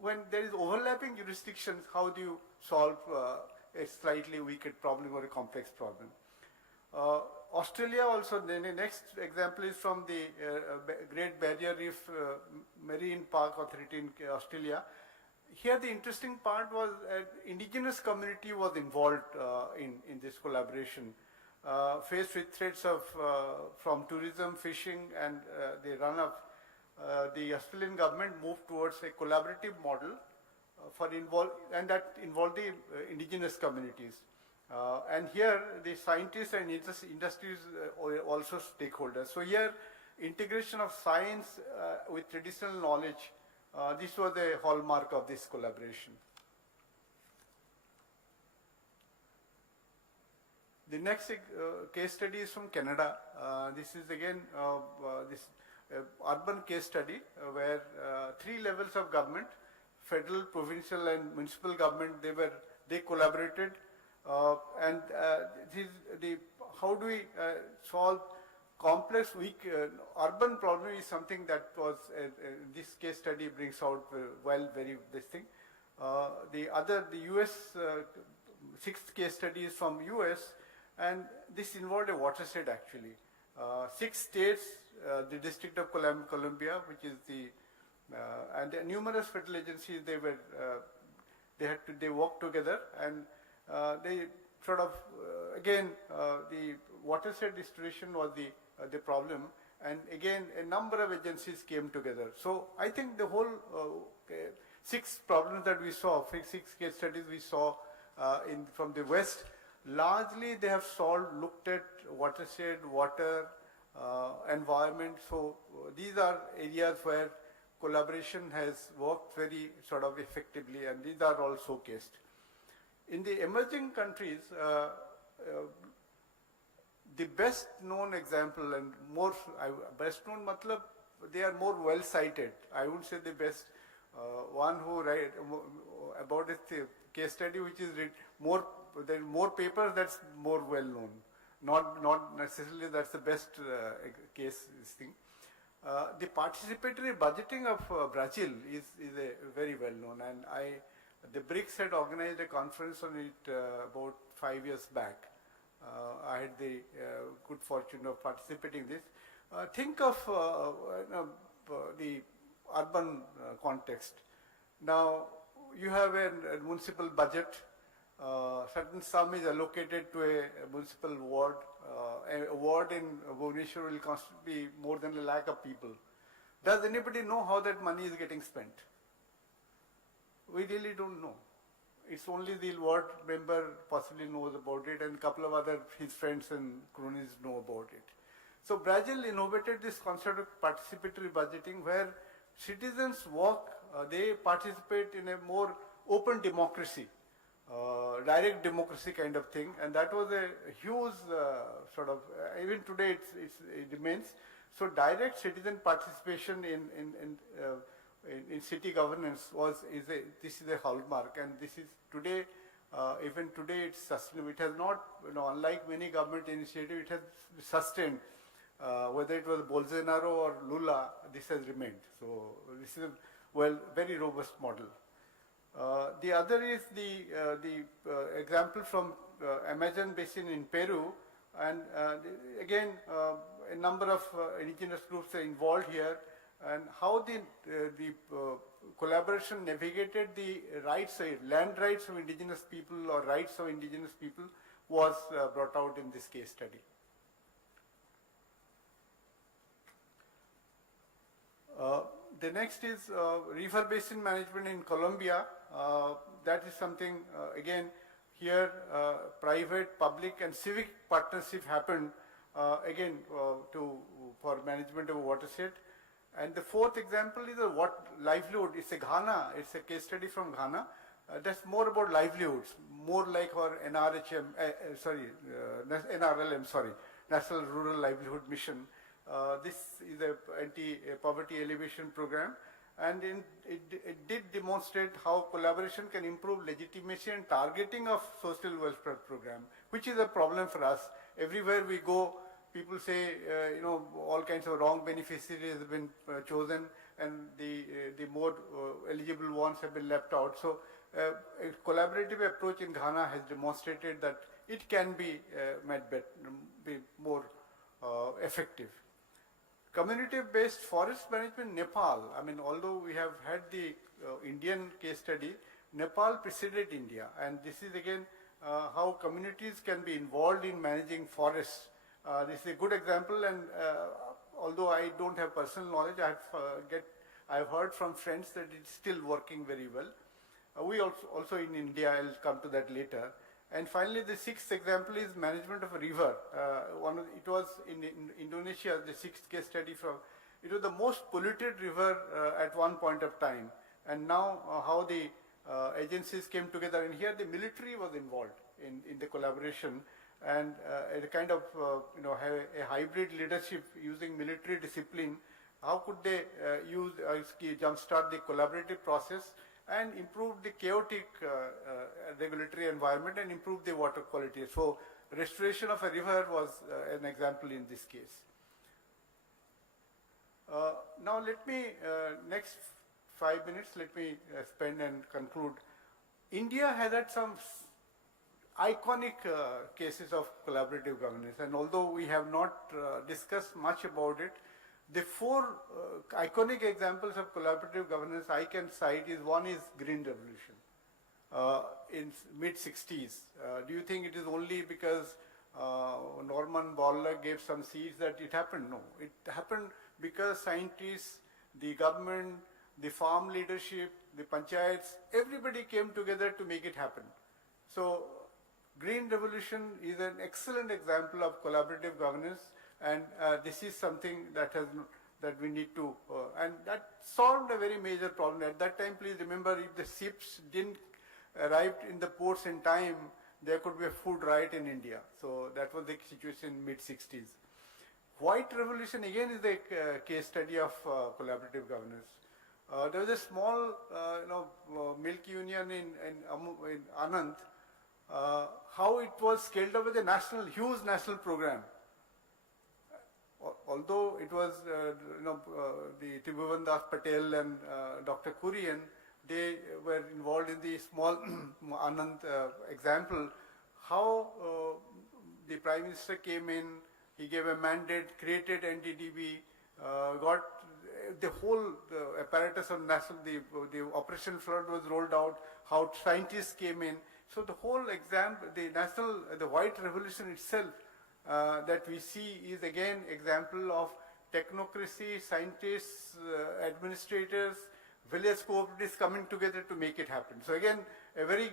when there is overlapping jurisdictions, how do you solve a slightly wicked problem or a complex problem? Australia also, the next example is from the Great Barrier Reef Marine Park Authority in Australia. here the interesting part was indigenous community was involved in this collaboration, faced with threats of from tourism, fishing, and the run-up. The Australian government moved towards a collaborative model and that involved the indigenous communities. And here the scientists and industries also stakeholders. So here integration of science with traditional knowledge, this was a hallmark of this collaboration. The next case study is from Canada. This is again this urban case study where 3 levels of government, federal, provincial and municipal government, they collaborated how do we solve complex urban problem is something that was this case study brings out very this thing. The US 6th case study is from US, and this involved a watershed actually. 6 states, the District of Columbia, which is and the numerous federal agencies, they worked together, and they sort of again the watershed restoration was the problem, and again a number of agencies came together. So I think the whole 6 problems that we saw, 6 case studies we saw from the West, largely they have looked at watershed, water, environment. So these are areas where collaboration has worked very sort of effectively, and these are all showcased. In the emerging countries, the best known example and best known matlab, they are more well cited. I would say the best one who write about this case study, which is there are more papers, that's more well known. Not necessarily that's the best case thing. The participatory budgeting of Brazil is a very well known, and the BRICS had organized a conference on it about 5 years back. I had the good fortune of participating in this. Think of the urban context. Now you have a municipal budget. Certain sum is allocated to a municipal ward. A ward in Bhubaneswar will be more than 1 lakh of people. Does anybody know how that money is getting spent? We really don't know. It's only the ward member possibly knows about it, and a couple of other his friends and cronies know about it. So Brazil innovated this concept of participatory budgeting, where citizens they participate in a more open democracy. Direct democracy kind of thing, and that was a huge sort of even today it remains. So direct citizen participation in city governance this is a hallmark, and this is today even today it's sustainable. It has not, unlike many government initiatives, it has sustained. Whether it was Bolsonaro or Lula, this has remained. So this is a very robust model. The other is the example from Amazon basin in Peru, and again a number of indigenous groups are involved here, and how the collaboration navigated the land rights of indigenous people or rights of indigenous people was brought out in this case study. The next is river basin management in Colombia. That is something, again, here private, public and civic partnership happened again for management of watershed. And the 4th example is livelihood. It's a case study from Ghana. That's more about livelihoods, more like our NRLM, National Rural Livelihood Mission. This is a anti-poverty elevation program, and it did demonstrate how collaboration can improve legitimacy and targeting of social welfare program, which is a problem for us. Everywhere we go, people say, all kinds of wrong beneficiaries have been chosen, and the more eligible ones have been left out. So a collaborative approach in Ghana has demonstrated that it can be more effective. Community-based forest management, Nepal. I mean, although we have had the Indian case study, Nepal preceded India, and this is again how communities can be involved in managing forests. This is a good example, and although I don't have personal knowledge, I've heard from friends that it's still working very well. We also in India, I'll come to that later. And finally, the sixth example is management of a river. It was in Indonesia, the sixth case study it was the most polluted river at one point of time. And now how the agencies came together, and here the military was involved in the collaboration, and a kind of have a hybrid leadership using military discipline. How could they jumpstart the collaborative process and improve the chaotic regulatory environment and improve the water quality? So restoration of a river was an example in this case. Now let me, next 5 minutes, let me spend and conclude. India has had some iconic cases of collaborative governance, and although we have not discussed much about it, the four iconic examples of collaborative governance I can cite is, one is Green Revolution in mid-60s. Do you think it is only because Norman Borlaug gave some seeds that it happened? No, it happened because scientists, the government, the farm leadership, the panchayats, everybody came together to make it happen. So Green Revolution is an excellent example of collaborative governance, and this is something that we need to, and that solved a very major problem. At that time, please remember, if the ships didn't arrive in the ports in time, there could be a food riot in India. So that was the situation in mid-60s. White Revolution again is a case study of collaborative governance. There was a small milk union in Anand. How it was scaled up with a huge national program. Although it was, the Tribhuvan Das Patel and Dr. Kurian, they were involved in the small Anand example. How the Prime Minister came in, he gave a mandate, created NDDB, got the whole apparatus of national, the operation flood was rolled out, how scientists came in. So the whole the White Revolution itself that we see is again example of technocracy, scientists, administrators, village cooperatives coming together to make it happen. So again, a very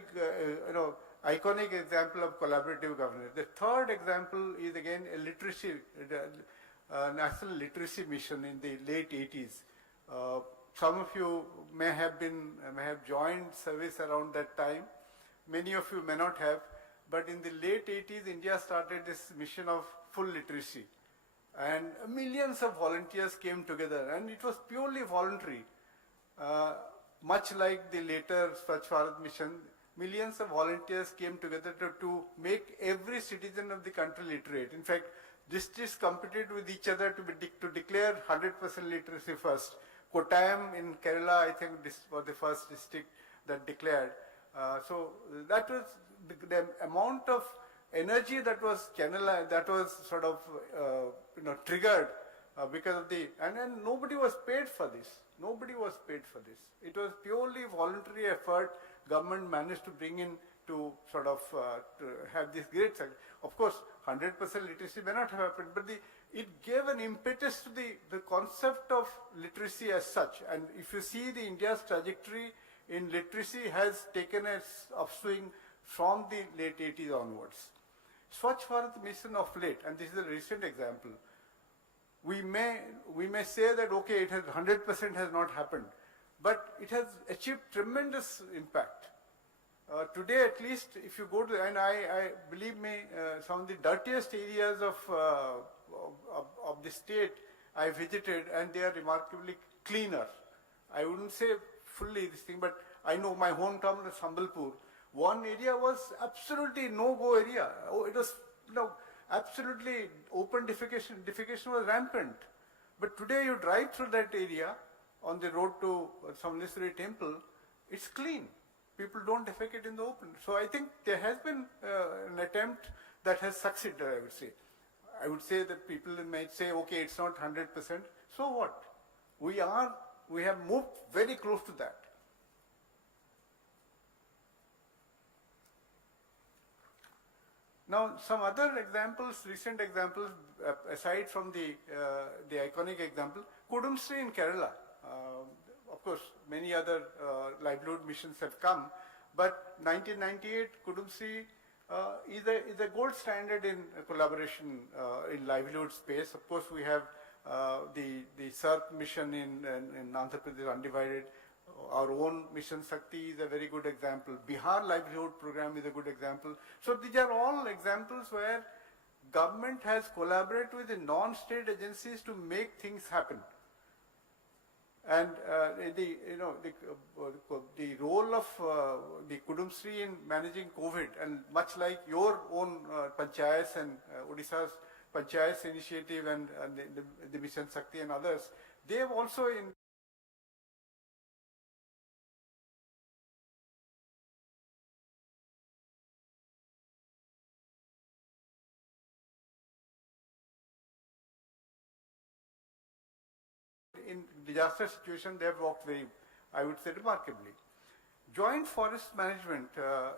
iconic example of collaborative governance. The third example is again a literacy, national literacy mission in the late 80s. Some of you may have joined service around that time. Many of you may not have. But in the late 80s, India started this mission of full literacy. And millions of volunteers came together, and it was purely voluntary. Much like the later Swachh Bharat mission, millions of volunteers came together to make every citizen of the country literate. In fact, districts competed with each other to declare 100% literacy first. Kottayam in Kerala, I think this was the first district that declared. So that was the amount of energy that was channelized, that was sort of triggered because of and nobody was paid for this. Nobody was paid for this. It was purely voluntary effort. Government managed to bring in to sort of to have this great. Of course, 100% literacy may not have happened, but it gave an impetus to the concept of literacy as such. And if you see the India's trajectory in literacy has taken an upswing from the late 80s onwards. Swachh Bharat mission of late, and this is a recent example, we may say that okay, it has 100% has not happened, but it has achieved tremendous impact. Today, at least, if you go to, and I believe me, some of the dirtiest areas of the state I visited, and they are remarkably cleaner. I wouldn't say fully this thing, but I know my hometown is Sambalpur. One area was absolutely no-go area. It was absolutely open defecation. Defecation was rampant. But today you drive through that area on the road to Samleswari temple, it's clean. People don't defecate in the open. So I think there has been an attempt that has succeeded, I would say. I would say that people might say, okay, it's not 100%. So what? We have moved very close to that. Now, some other examples, recent examples, aside from the iconic example, Kudumsri in Kerala. Of course, many other livelihood missions have come, but 1998 Kudumsri is a gold standard in collaboration in livelihood space. Of course, we have the SERP mission in Andhra Pradesh, Undivided. Our own mission Shakti is a very good example. Bihar livelihood program is a good example. So these are all examples where government has collaborated with the non-state agencies to make things happen. And the role of the Kudumsri in managing COVID, and much like your own panchayats and Odisha's panchayats initiative and the mission Shakti and others, they have also in disaster situation, they have worked very, I would say, remarkably. Joint forest management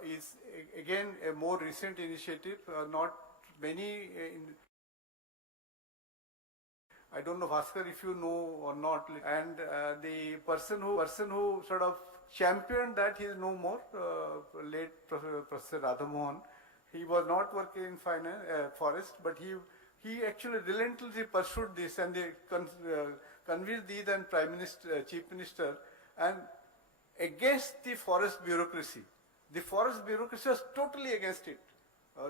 is again a more recent initiative. Not many. I don't know, Bhaskar, if you know or not. And the person who sort of championed that, he is no more. Late Professor Radhamohan. He was not working in forest, but he actually relentlessly pursued this, and they convinced the then Prime Minister, Chief Minister, and against the forest bureaucracy. The forest bureaucracy was totally against it.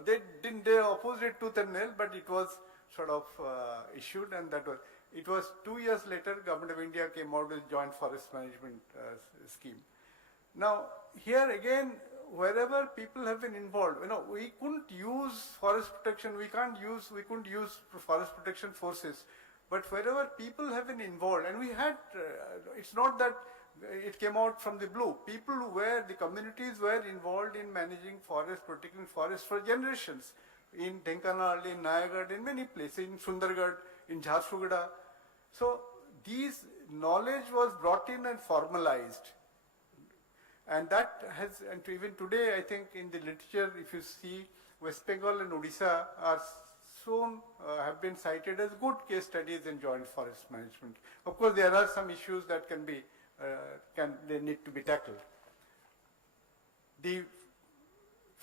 They opposed it tooth and nail, but it was sort of issued, and it was 2 years later, Government of India came out with Joint Forest Management scheme. Now, here again, wherever people have been involved, we couldn't use forest protection, we couldn't use forest protection forces, but wherever people have been involved, and we had, it's not that it came out from the blue, the communities were involved in managing forest, protecting forests for generations, in Dhenkanal, in Nayagad, in many places, in Sundargarh, in Jharsuguda. So these knowledge was brought in and formalized. And that has, and even today, I think in the literature, if you see, West Bengal and Odisha are soon have been cited as good case studies in joint forest management. Of course, there are some issues that they need to be tackled. The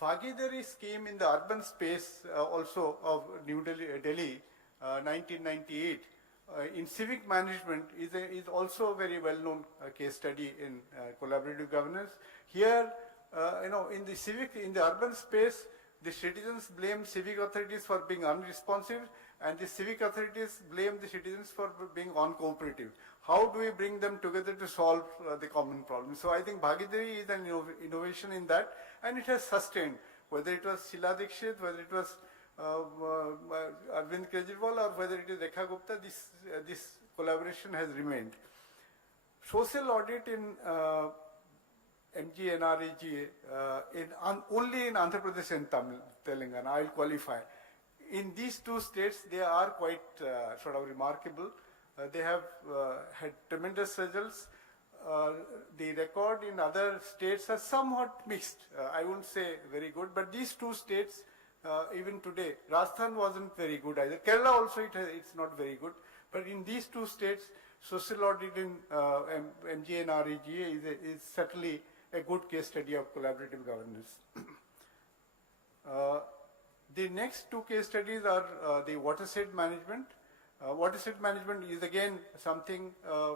Bhagidari scheme in the urban space also of New Delhi, 1998, in civic management is also a very well-known case study in collaborative governance. Here, in the urban space, the citizens blame civic authorities for being unresponsive, and the civic authorities blame the citizens for being uncooperative. How do we bring them together to solve the common problem? So I think Bhagidari is an innovation in that, and it has sustained, whether it was Sheila Dikshit, whether it was Arvind Kejriwal, or whether it is Rekha Gupta, this collaboration has remained. Social audit in MGNREGA, only in Andhra Pradesh and Telangana, I will qualify. In these two states, they are quite sort of remarkable. They have had tremendous results. The record in other states are somewhat mixed. I wouldn't say very good, but these two states, even today, Rajasthan wasn't very good either. Kerala also, it's not very good. But in these two states, social audit in MGNREGA is certainly a good case study of collaborative governance. The next two case studies are the watershed management. Watershed management is again something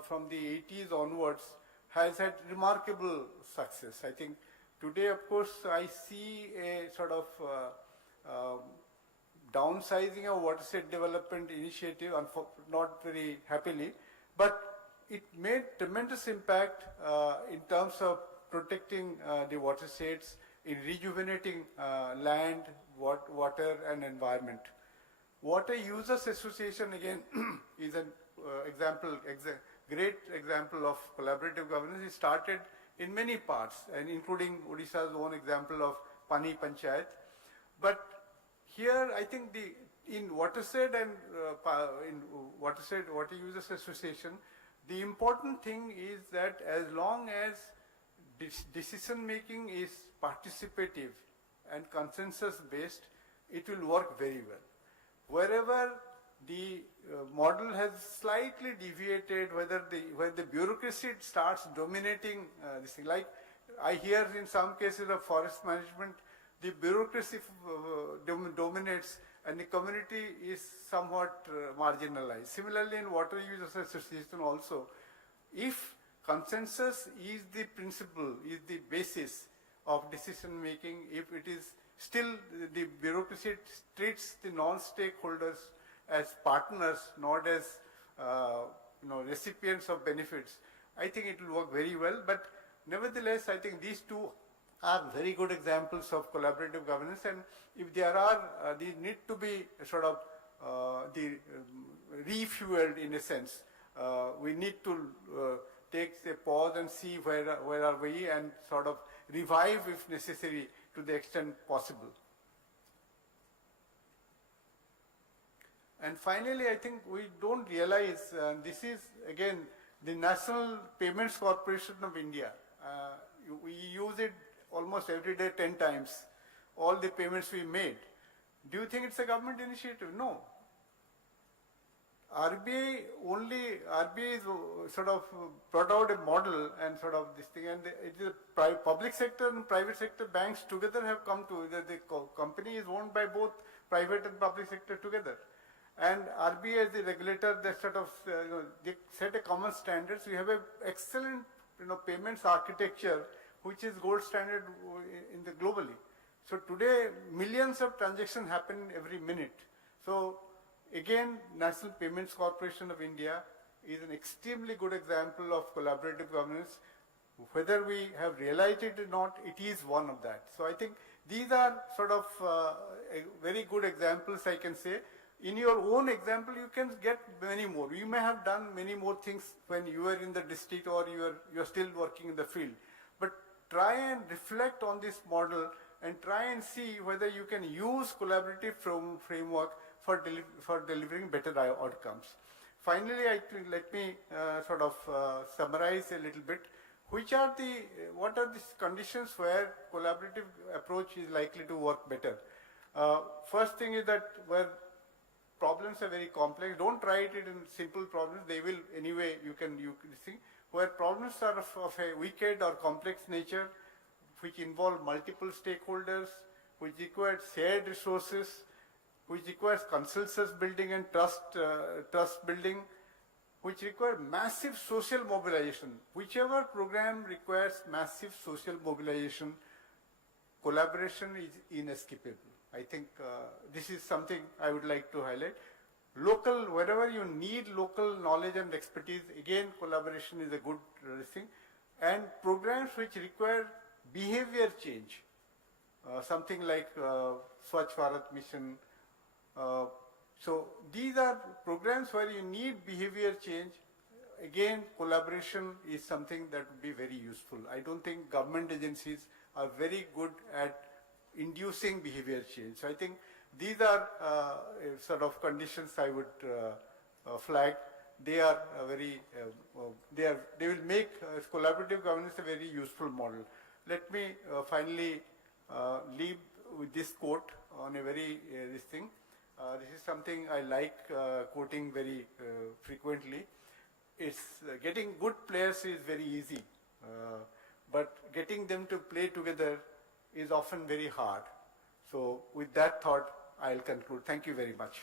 from the 80s onwards has had remarkable success. I think today, of course, I see a sort of downsizing of watershed development initiative, not very happily, but it made tremendous impact in terms of protecting the watersheds, in rejuvenating land, water and environment. Water Users Association again is an great example of collaborative governance. It started in many parts, and including Odisha's own example of Pani Panchayat. But Here, I think in watershed and in watershed water users association, the important thing is that as long as decision making is participative and consensus based, it will work very well. Wherever the model has slightly deviated, where the bureaucracy starts dominating this thing, like I hear in some cases of forest management, the bureaucracy dominates and the community is somewhat marginalized. Similarly, in water users association also, if consensus is the principle, is the basis of decision making, if it is still the bureaucracy treats the non-stakeholders as partners, not as recipients of benefits, I think it will work very well. But nevertheless, I think these two are very good examples of collaborative governance, and if there are, these need to be sort of refueled in a sense. We need to take a pause and see where are we and sort of revive if necessary to the extent possible. And finally, I think we don't realize, this is again the National Payments Corporation of India. We use it almost every day 10 times, all the payments we made. Do you think it's a government initiative? No. RBI is sort of brought out a model and sort of this thing, and it is public sector and private sector banks together have come to, the company is owned by both private and public sector together. And RBI as the regulator, they sort of they set a common standards. We have an excellent payments architecture which is gold standard in the globally. So today millions of transactions happen every minute. So again, National Payments Corporation of India is an extremely good example of collaborative governance. Whether we have realized it or not, it is one of that. So I think these are sort of very good examples, I can say. In your own example, you can get many more. You may have done many more things when you were in the district or you are still working in the field. But try and reflect on this model and try and see whether you can use collaborative framework for delivering better outcomes. Finally, let me sort of summarize a little bit. What are the conditions where collaborative approach is likely to work better? First thing is that where problems are very complex, don't write it in simple problems. They will anyway. You see where problems are of a wicked or complex nature, which involve multiple stakeholders, which require shared resources, which requires consensus building and trust building, which require massive social mobilization. Whichever program requires massive social mobilization, collaboration is inescapable. I think this is something I would like to highlight. Wherever you need local knowledge and expertise, again, collaboration is a good thing. And programs which require behavior change, something like Swachh Bharat Mission. So these are programs where you need behavior change. Again, collaboration is something that would be very useful. I don't think government agencies are very good at inducing behavior change. So I think these are sort of conditions I would flag. They are they will make collaborative governance a very useful model. Let me finally leave with this quote on a very this thing. This is something I like quoting very frequently. It's getting good players is very easy, but getting them to play together is often very hard. So with that thought, I'll conclude. Thank you very much.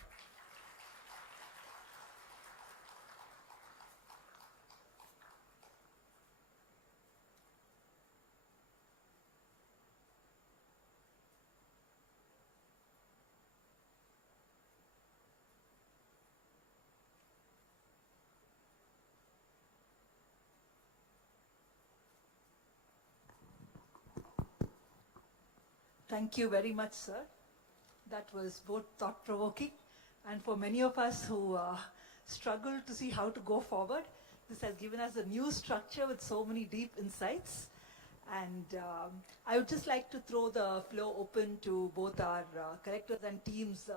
Thank you very much, sir. That was both thought-provoking, and for many of us who struggle to see how to go forward, this has given us a new structure with so many deep insights. And I would just like to throw the floor open to both our collectors and teams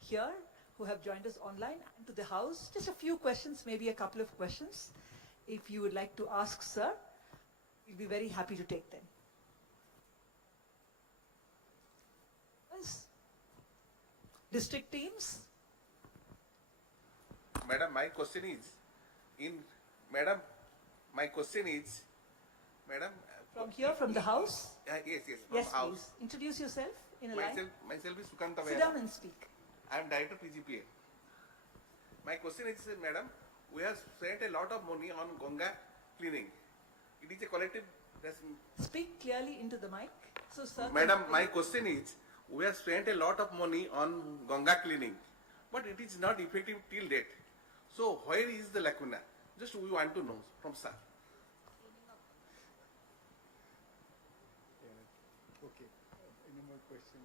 here who have joined us online and to the house. Just a few questions, maybe a couple of questions. If you would like to ask, sir, we'll be very happy to take them. Yes. District teams? Madam, my question is, Madam. From here, from the house? Yes, from Yes, house. please. Introduce yourself in a line. Myself is Sukanta Sit Vera. down and speak. I am director PGPA. My question is, Madam, we have spent a lot of money on Ganga cleaning. It is a collective. Speak clearly into the mic. So, sir. Madam, my question is, we have spent a lot of money on Ganga cleaning, but it is not effective till date. So, where is the lacuna? Just we want to know from sir. Okay. Any more questions?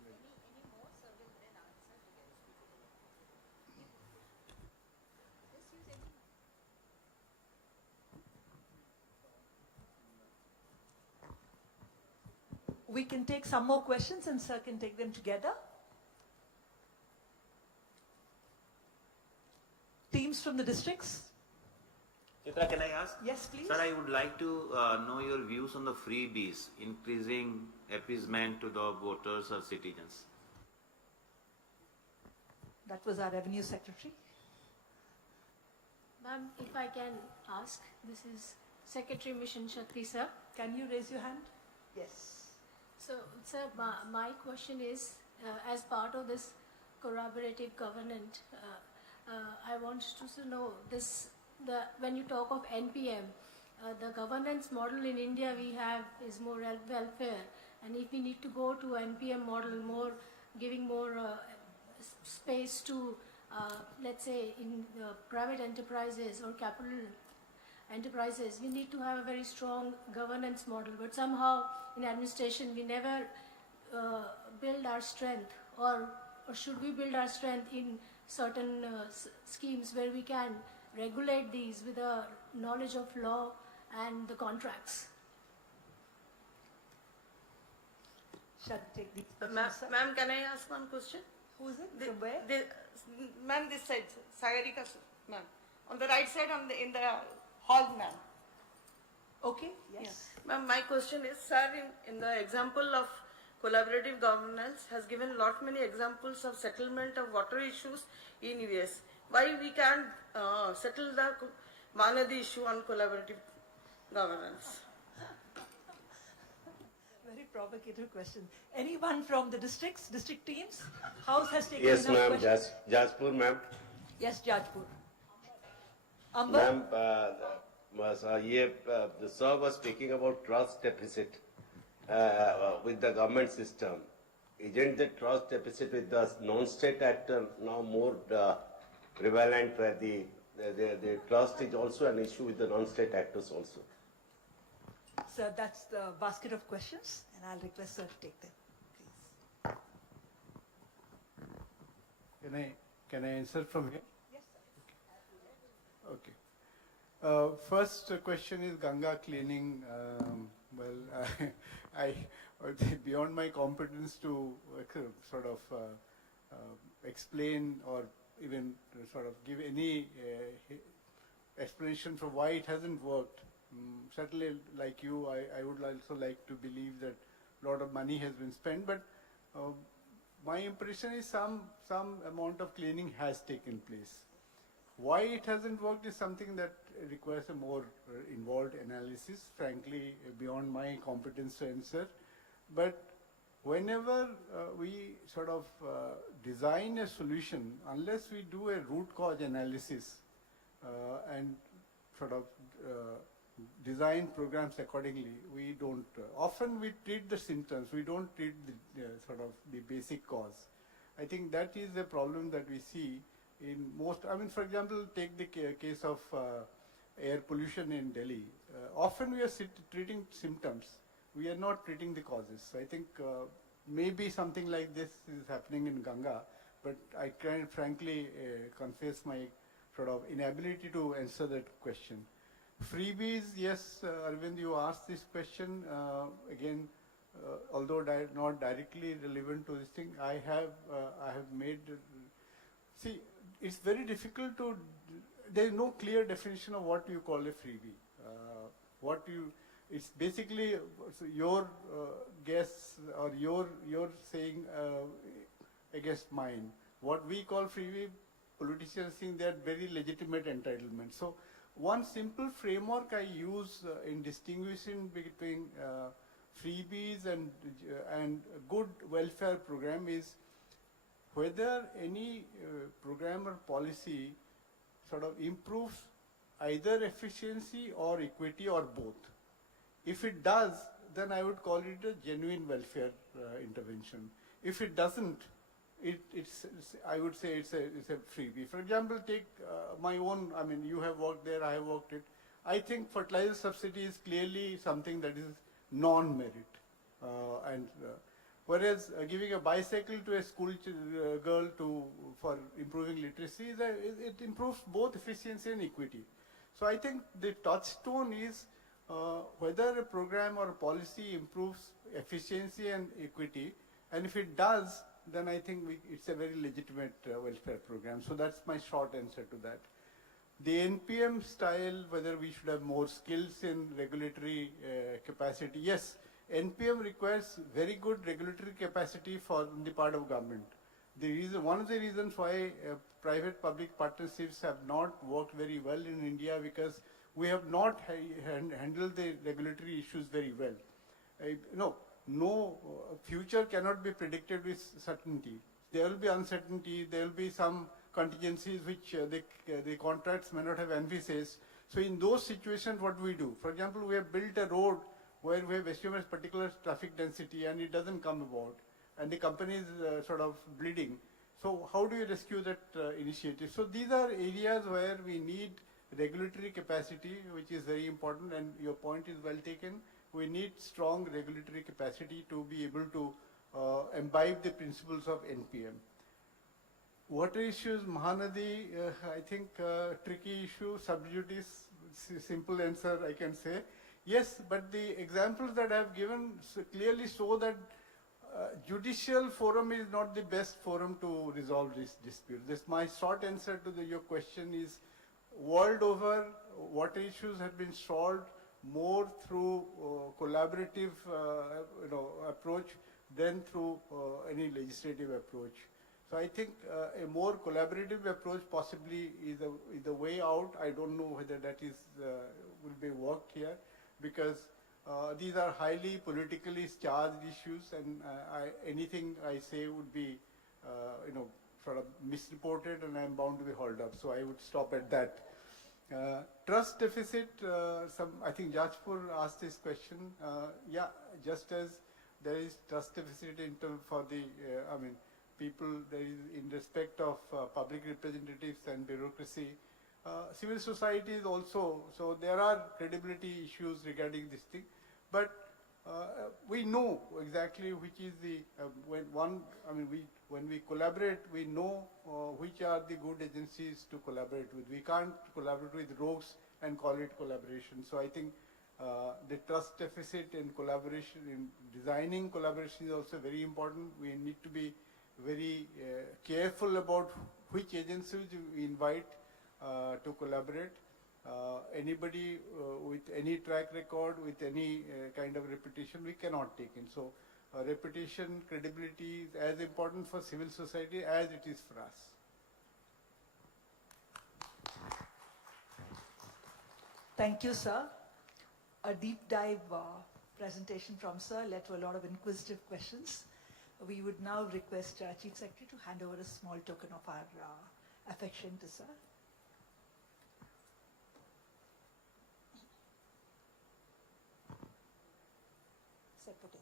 We can take some more questions and sir can take them together. Teams from the districts? Chitra, can I ask? Yes, please. Sir, I would like to know your views on the freebies, increasing appeasement to the voters or citizens. That was our revenue secretary. Ma'am, if I can ask, this is Secretary Mission Shakti, sir. Can you raise your hand? Yes. So, sir, my question is, as part of this collaborative governance, I want to know this. When you talk of NPM, the governance model in India we have is more welfare, and if we need to go to NPM model, giving more space to, let's say, in private enterprises or capital enterprises, we need to have a very strong governance model. But somehow in administration we never build our strength, or should we build our strength in certain schemes where we can regulate these with a knowledge of law and the contracts. Shall I take these questions, Ma'am, sir? ma'am, can I ask one question? Who is it? From where? Ma'am, this side, Sagarika, ma'am. On the right side, in the hall, ma'am. Okay, yes. Ma'am, my question is, sir, in the example of collaborative governance has given lot many examples of settlement of water issues in US. Why we can't settle the Mahanadi issue on collaborative governance? Very provocative question. Anyone from the districts, district teams? House has taken Yes, enough ma'am. questions. Jajpur, ma'am. Yes, Jajpur. Amber? Ma'am, the sir was speaking about trust deficit with the government system. Isn't the trust deficit with the non-state actor now more prevalent, where the trust is also an issue with the non-state actors also? Sir, that's the basket of questions, and I'll request sir to take them, please. Can I answer from here? Yes, sir. Okay. First question is Ganga cleaning. I beyond my competence to sort of explain or even sort of give any explanation for why it hasn't worked. Certainly, like you, I would also like to believe that a lot of money has been spent, but my impression is some amount of cleaning has taken place. Why it hasn't worked is something that requires a more involved analysis, frankly, beyond my competence to answer. But whenever we sort of design a solution, unless we do a root cause analysis and sort of design programs accordingly, we don't. Often we treat the symptoms, we don't treat the sort of the basic cause. I think that is the problem that we see in most. I mean, for example, take the case of air pollution in Delhi. Often we are treating symptoms. We are not treating the causes. I think maybe something like this is happening in Ganga, but I can frankly confess my sort of inability to answer that question. Freebies, yes, Arvind, you asked this question. Again, although not directly relevant to this thing, I have made. See, it's very difficult to. There is no clear definition of what you call a freebie. It's basically your guess or your saying against mine. What we call freebie, politicians think they are very legitimate entitlements. So one simple framework I use in distinguishing between freebies and good welfare program is whether any program or policy sort of improves either efficiency or equity or both. If it does, then I would call it a genuine welfare intervention. If it doesn't, I would say it's a freebie. For example, take my own, I mean, you have worked there, I have worked it. I think fertilizer subsidy is clearly something that is non-merit. Whereas giving a bicycle to a school girl for improving literacy, it improves both efficiency and equity. So I think the touchstone is whether a program or a policy improves efficiency and equity, and if it does, then I think it's a very legitimate welfare program. So that's my short answer to that. The NPM style, whether we should have more skills in regulatory capacity, yes, NPM requires very good regulatory capacity for the part of government. One of the reasons why private-public partnerships have not worked very well in India because we have not handled the regulatory issues very well. No future cannot be predicted with certainty. There will be uncertainty, there will be some contingencies which the contracts may not have envisaged. So in those situations, what do we do? For example, we have built a road where we have estimated particular traffic density and it doesn't come about, and the company is sort of bleeding. So how do you rescue that initiative? So these are areas where we need regulatory capacity, which is very important, and your point is well taken. We need strong regulatory capacity to be able to imbibe the principles of NPM. Water issues, Mahanadi, I think tricky issue, sub judice, simple answer I can say. Yes, but the examples that I have given clearly show that judicial forum is not the best forum to resolve this dispute. My short answer to your question is, world over, water issues have been solved more through collaborative approach than through any legislative approach. So I think a more collaborative approach possibly is the way out. I don't know whether that will be worked here, because these are highly politically charged issues, and anything I say would be sort of misreported, and I'm bound to be hauled up. So I would stop at that. Trust deficit, I think Jajpur asked this question. Yeah, just as there is trust deficit for the, people, there is in respect of public representatives and bureaucracy. Civil society is also, so there are credibility issues regarding this thing, but we know exactly which is the, when we collaborate, we know which are the good agencies to collaborate with. We can't collaborate with rogues and call it collaboration. So I think the trust deficit in collaboration, in designing collaboration is also very important. We need to be very careful about which agencies we invite to collaborate. Anybody with any track record, with any kind of reputation, we cannot take in. So reputation, credibility is as important for civil society as it is for us. Thank you, sir. A deep dive presentation from sir led to a lot of inquisitive questions. We would now request Chief Secretary to hand over a small token of our affection to sir. Sir, put it.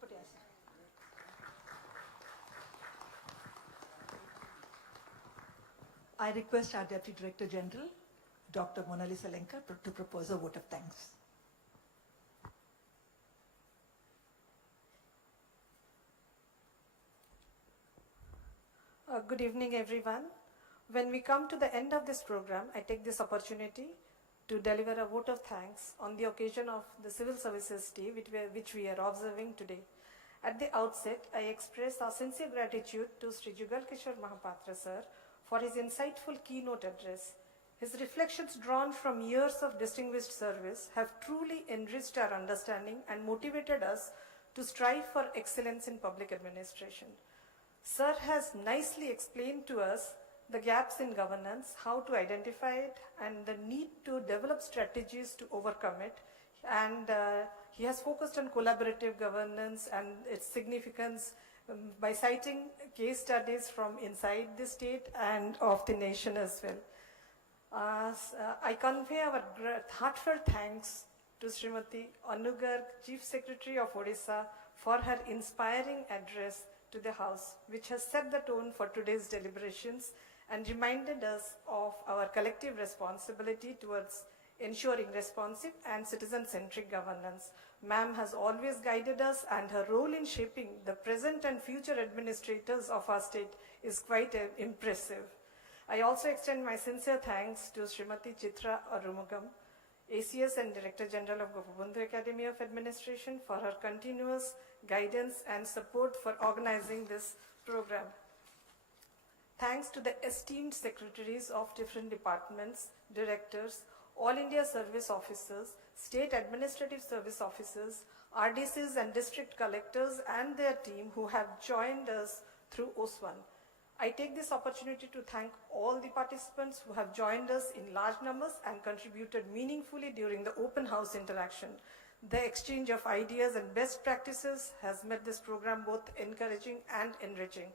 Put it, sir. I request our Deputy Director General, Dr. Monalisa Lenka, to propose a vote of thanks. Good evening, everyone. When we come to the end of this program, I take this opportunity to deliver a vote of thanks on the occasion of the Civil Services Day, which we are observing today. At the outset, I express our sincere gratitude to Sri Jugal Kishore Mohapatra sir for his insightful keynote address. His reflections drawn from years of distinguished service have truly enriched our understanding and motivated us to strive for excellence in public administration. Sir has nicely explained to us the gaps in governance, how to identify it, and the need to develop strategies to overcome it. And he has focused on collaborative governance and its significance by citing case studies from inside the state and of the nation as well. I convey our heartfelt thanks to Srimati Anu Garg, Chief Secretary of Odisha, for her inspiring address to the House, which has set the tone for today's deliberations and reminded us of our collective responsibility towards ensuring responsive and citizen-centric governance. Ma'am has always guided us, and her role in shaping the present and future administrators of our state is quite impressive. I also extend my sincere thanks to Srimati Chitra Arumugam, ACS and Director General of Gopabandhu Academy of Administration, for her continuous guidance and support for organizing this program. Thanks to the esteemed secretaries of different departments, directors, All India Service Officers, State Administrative Service Officers, RDCs and District Collectors and their team who have joined us through OSWAN. I take this opportunity to thank all the participants who have joined us in large numbers and contributed meaningfully during the open house interaction. The exchange of ideas and best practices has made this program both encouraging and enriching.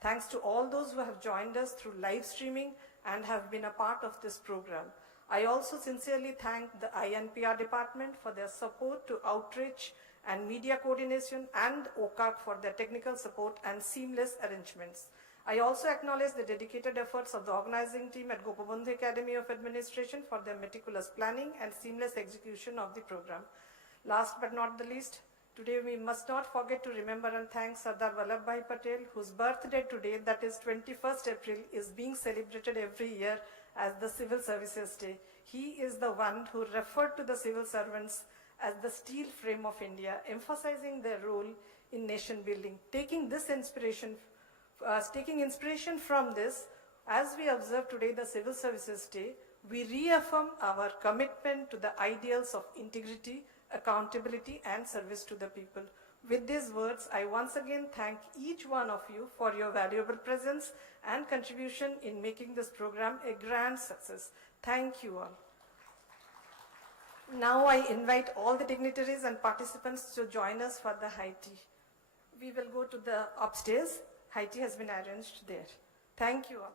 Thanks to all those who have joined us through live streaming and have been a part of this program. I also sincerely thank the INPR department for their support to outreach and media coordination, and OCAC for their technical support and seamless arrangements. I also acknowledge the dedicated efforts of the organizing team at Gopabandhu Academy of Administration for their meticulous planning and seamless execution of the program. Last but not the least, today we must not forget to remember and thank Sardar Vallabhbhai Patel, whose birthday today, that is 21st April, is being celebrated every year as the Civil Services Day. He is the one who referred to the civil servants as the steel frame of India, emphasizing their role in nation building. Taking inspiration from this, as we observe today the Civil Services Day, we reaffirm our commitment to the ideals of integrity, accountability, and service to the people. With these words, I once again thank each one of you for your valuable presence and contribution in making this program a grand success. Thank you all. Now I invite all the dignitaries and participants to join us for the high tea. We will go to the upstairs. High tea has been arranged there. Thank you all.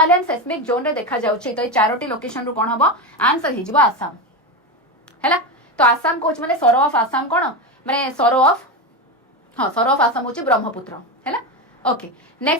Himalayan seismic zone रे देखा जाउछि तो ए Charoti location रु कोन हबो answer हि जिवो आसाम हैला तो Assam coach माने सरो ऑफ आसाम कोन माने सरो ऑफ आसाम होछि ब्रह्मपुत्र हैला ओके नेक्स्ट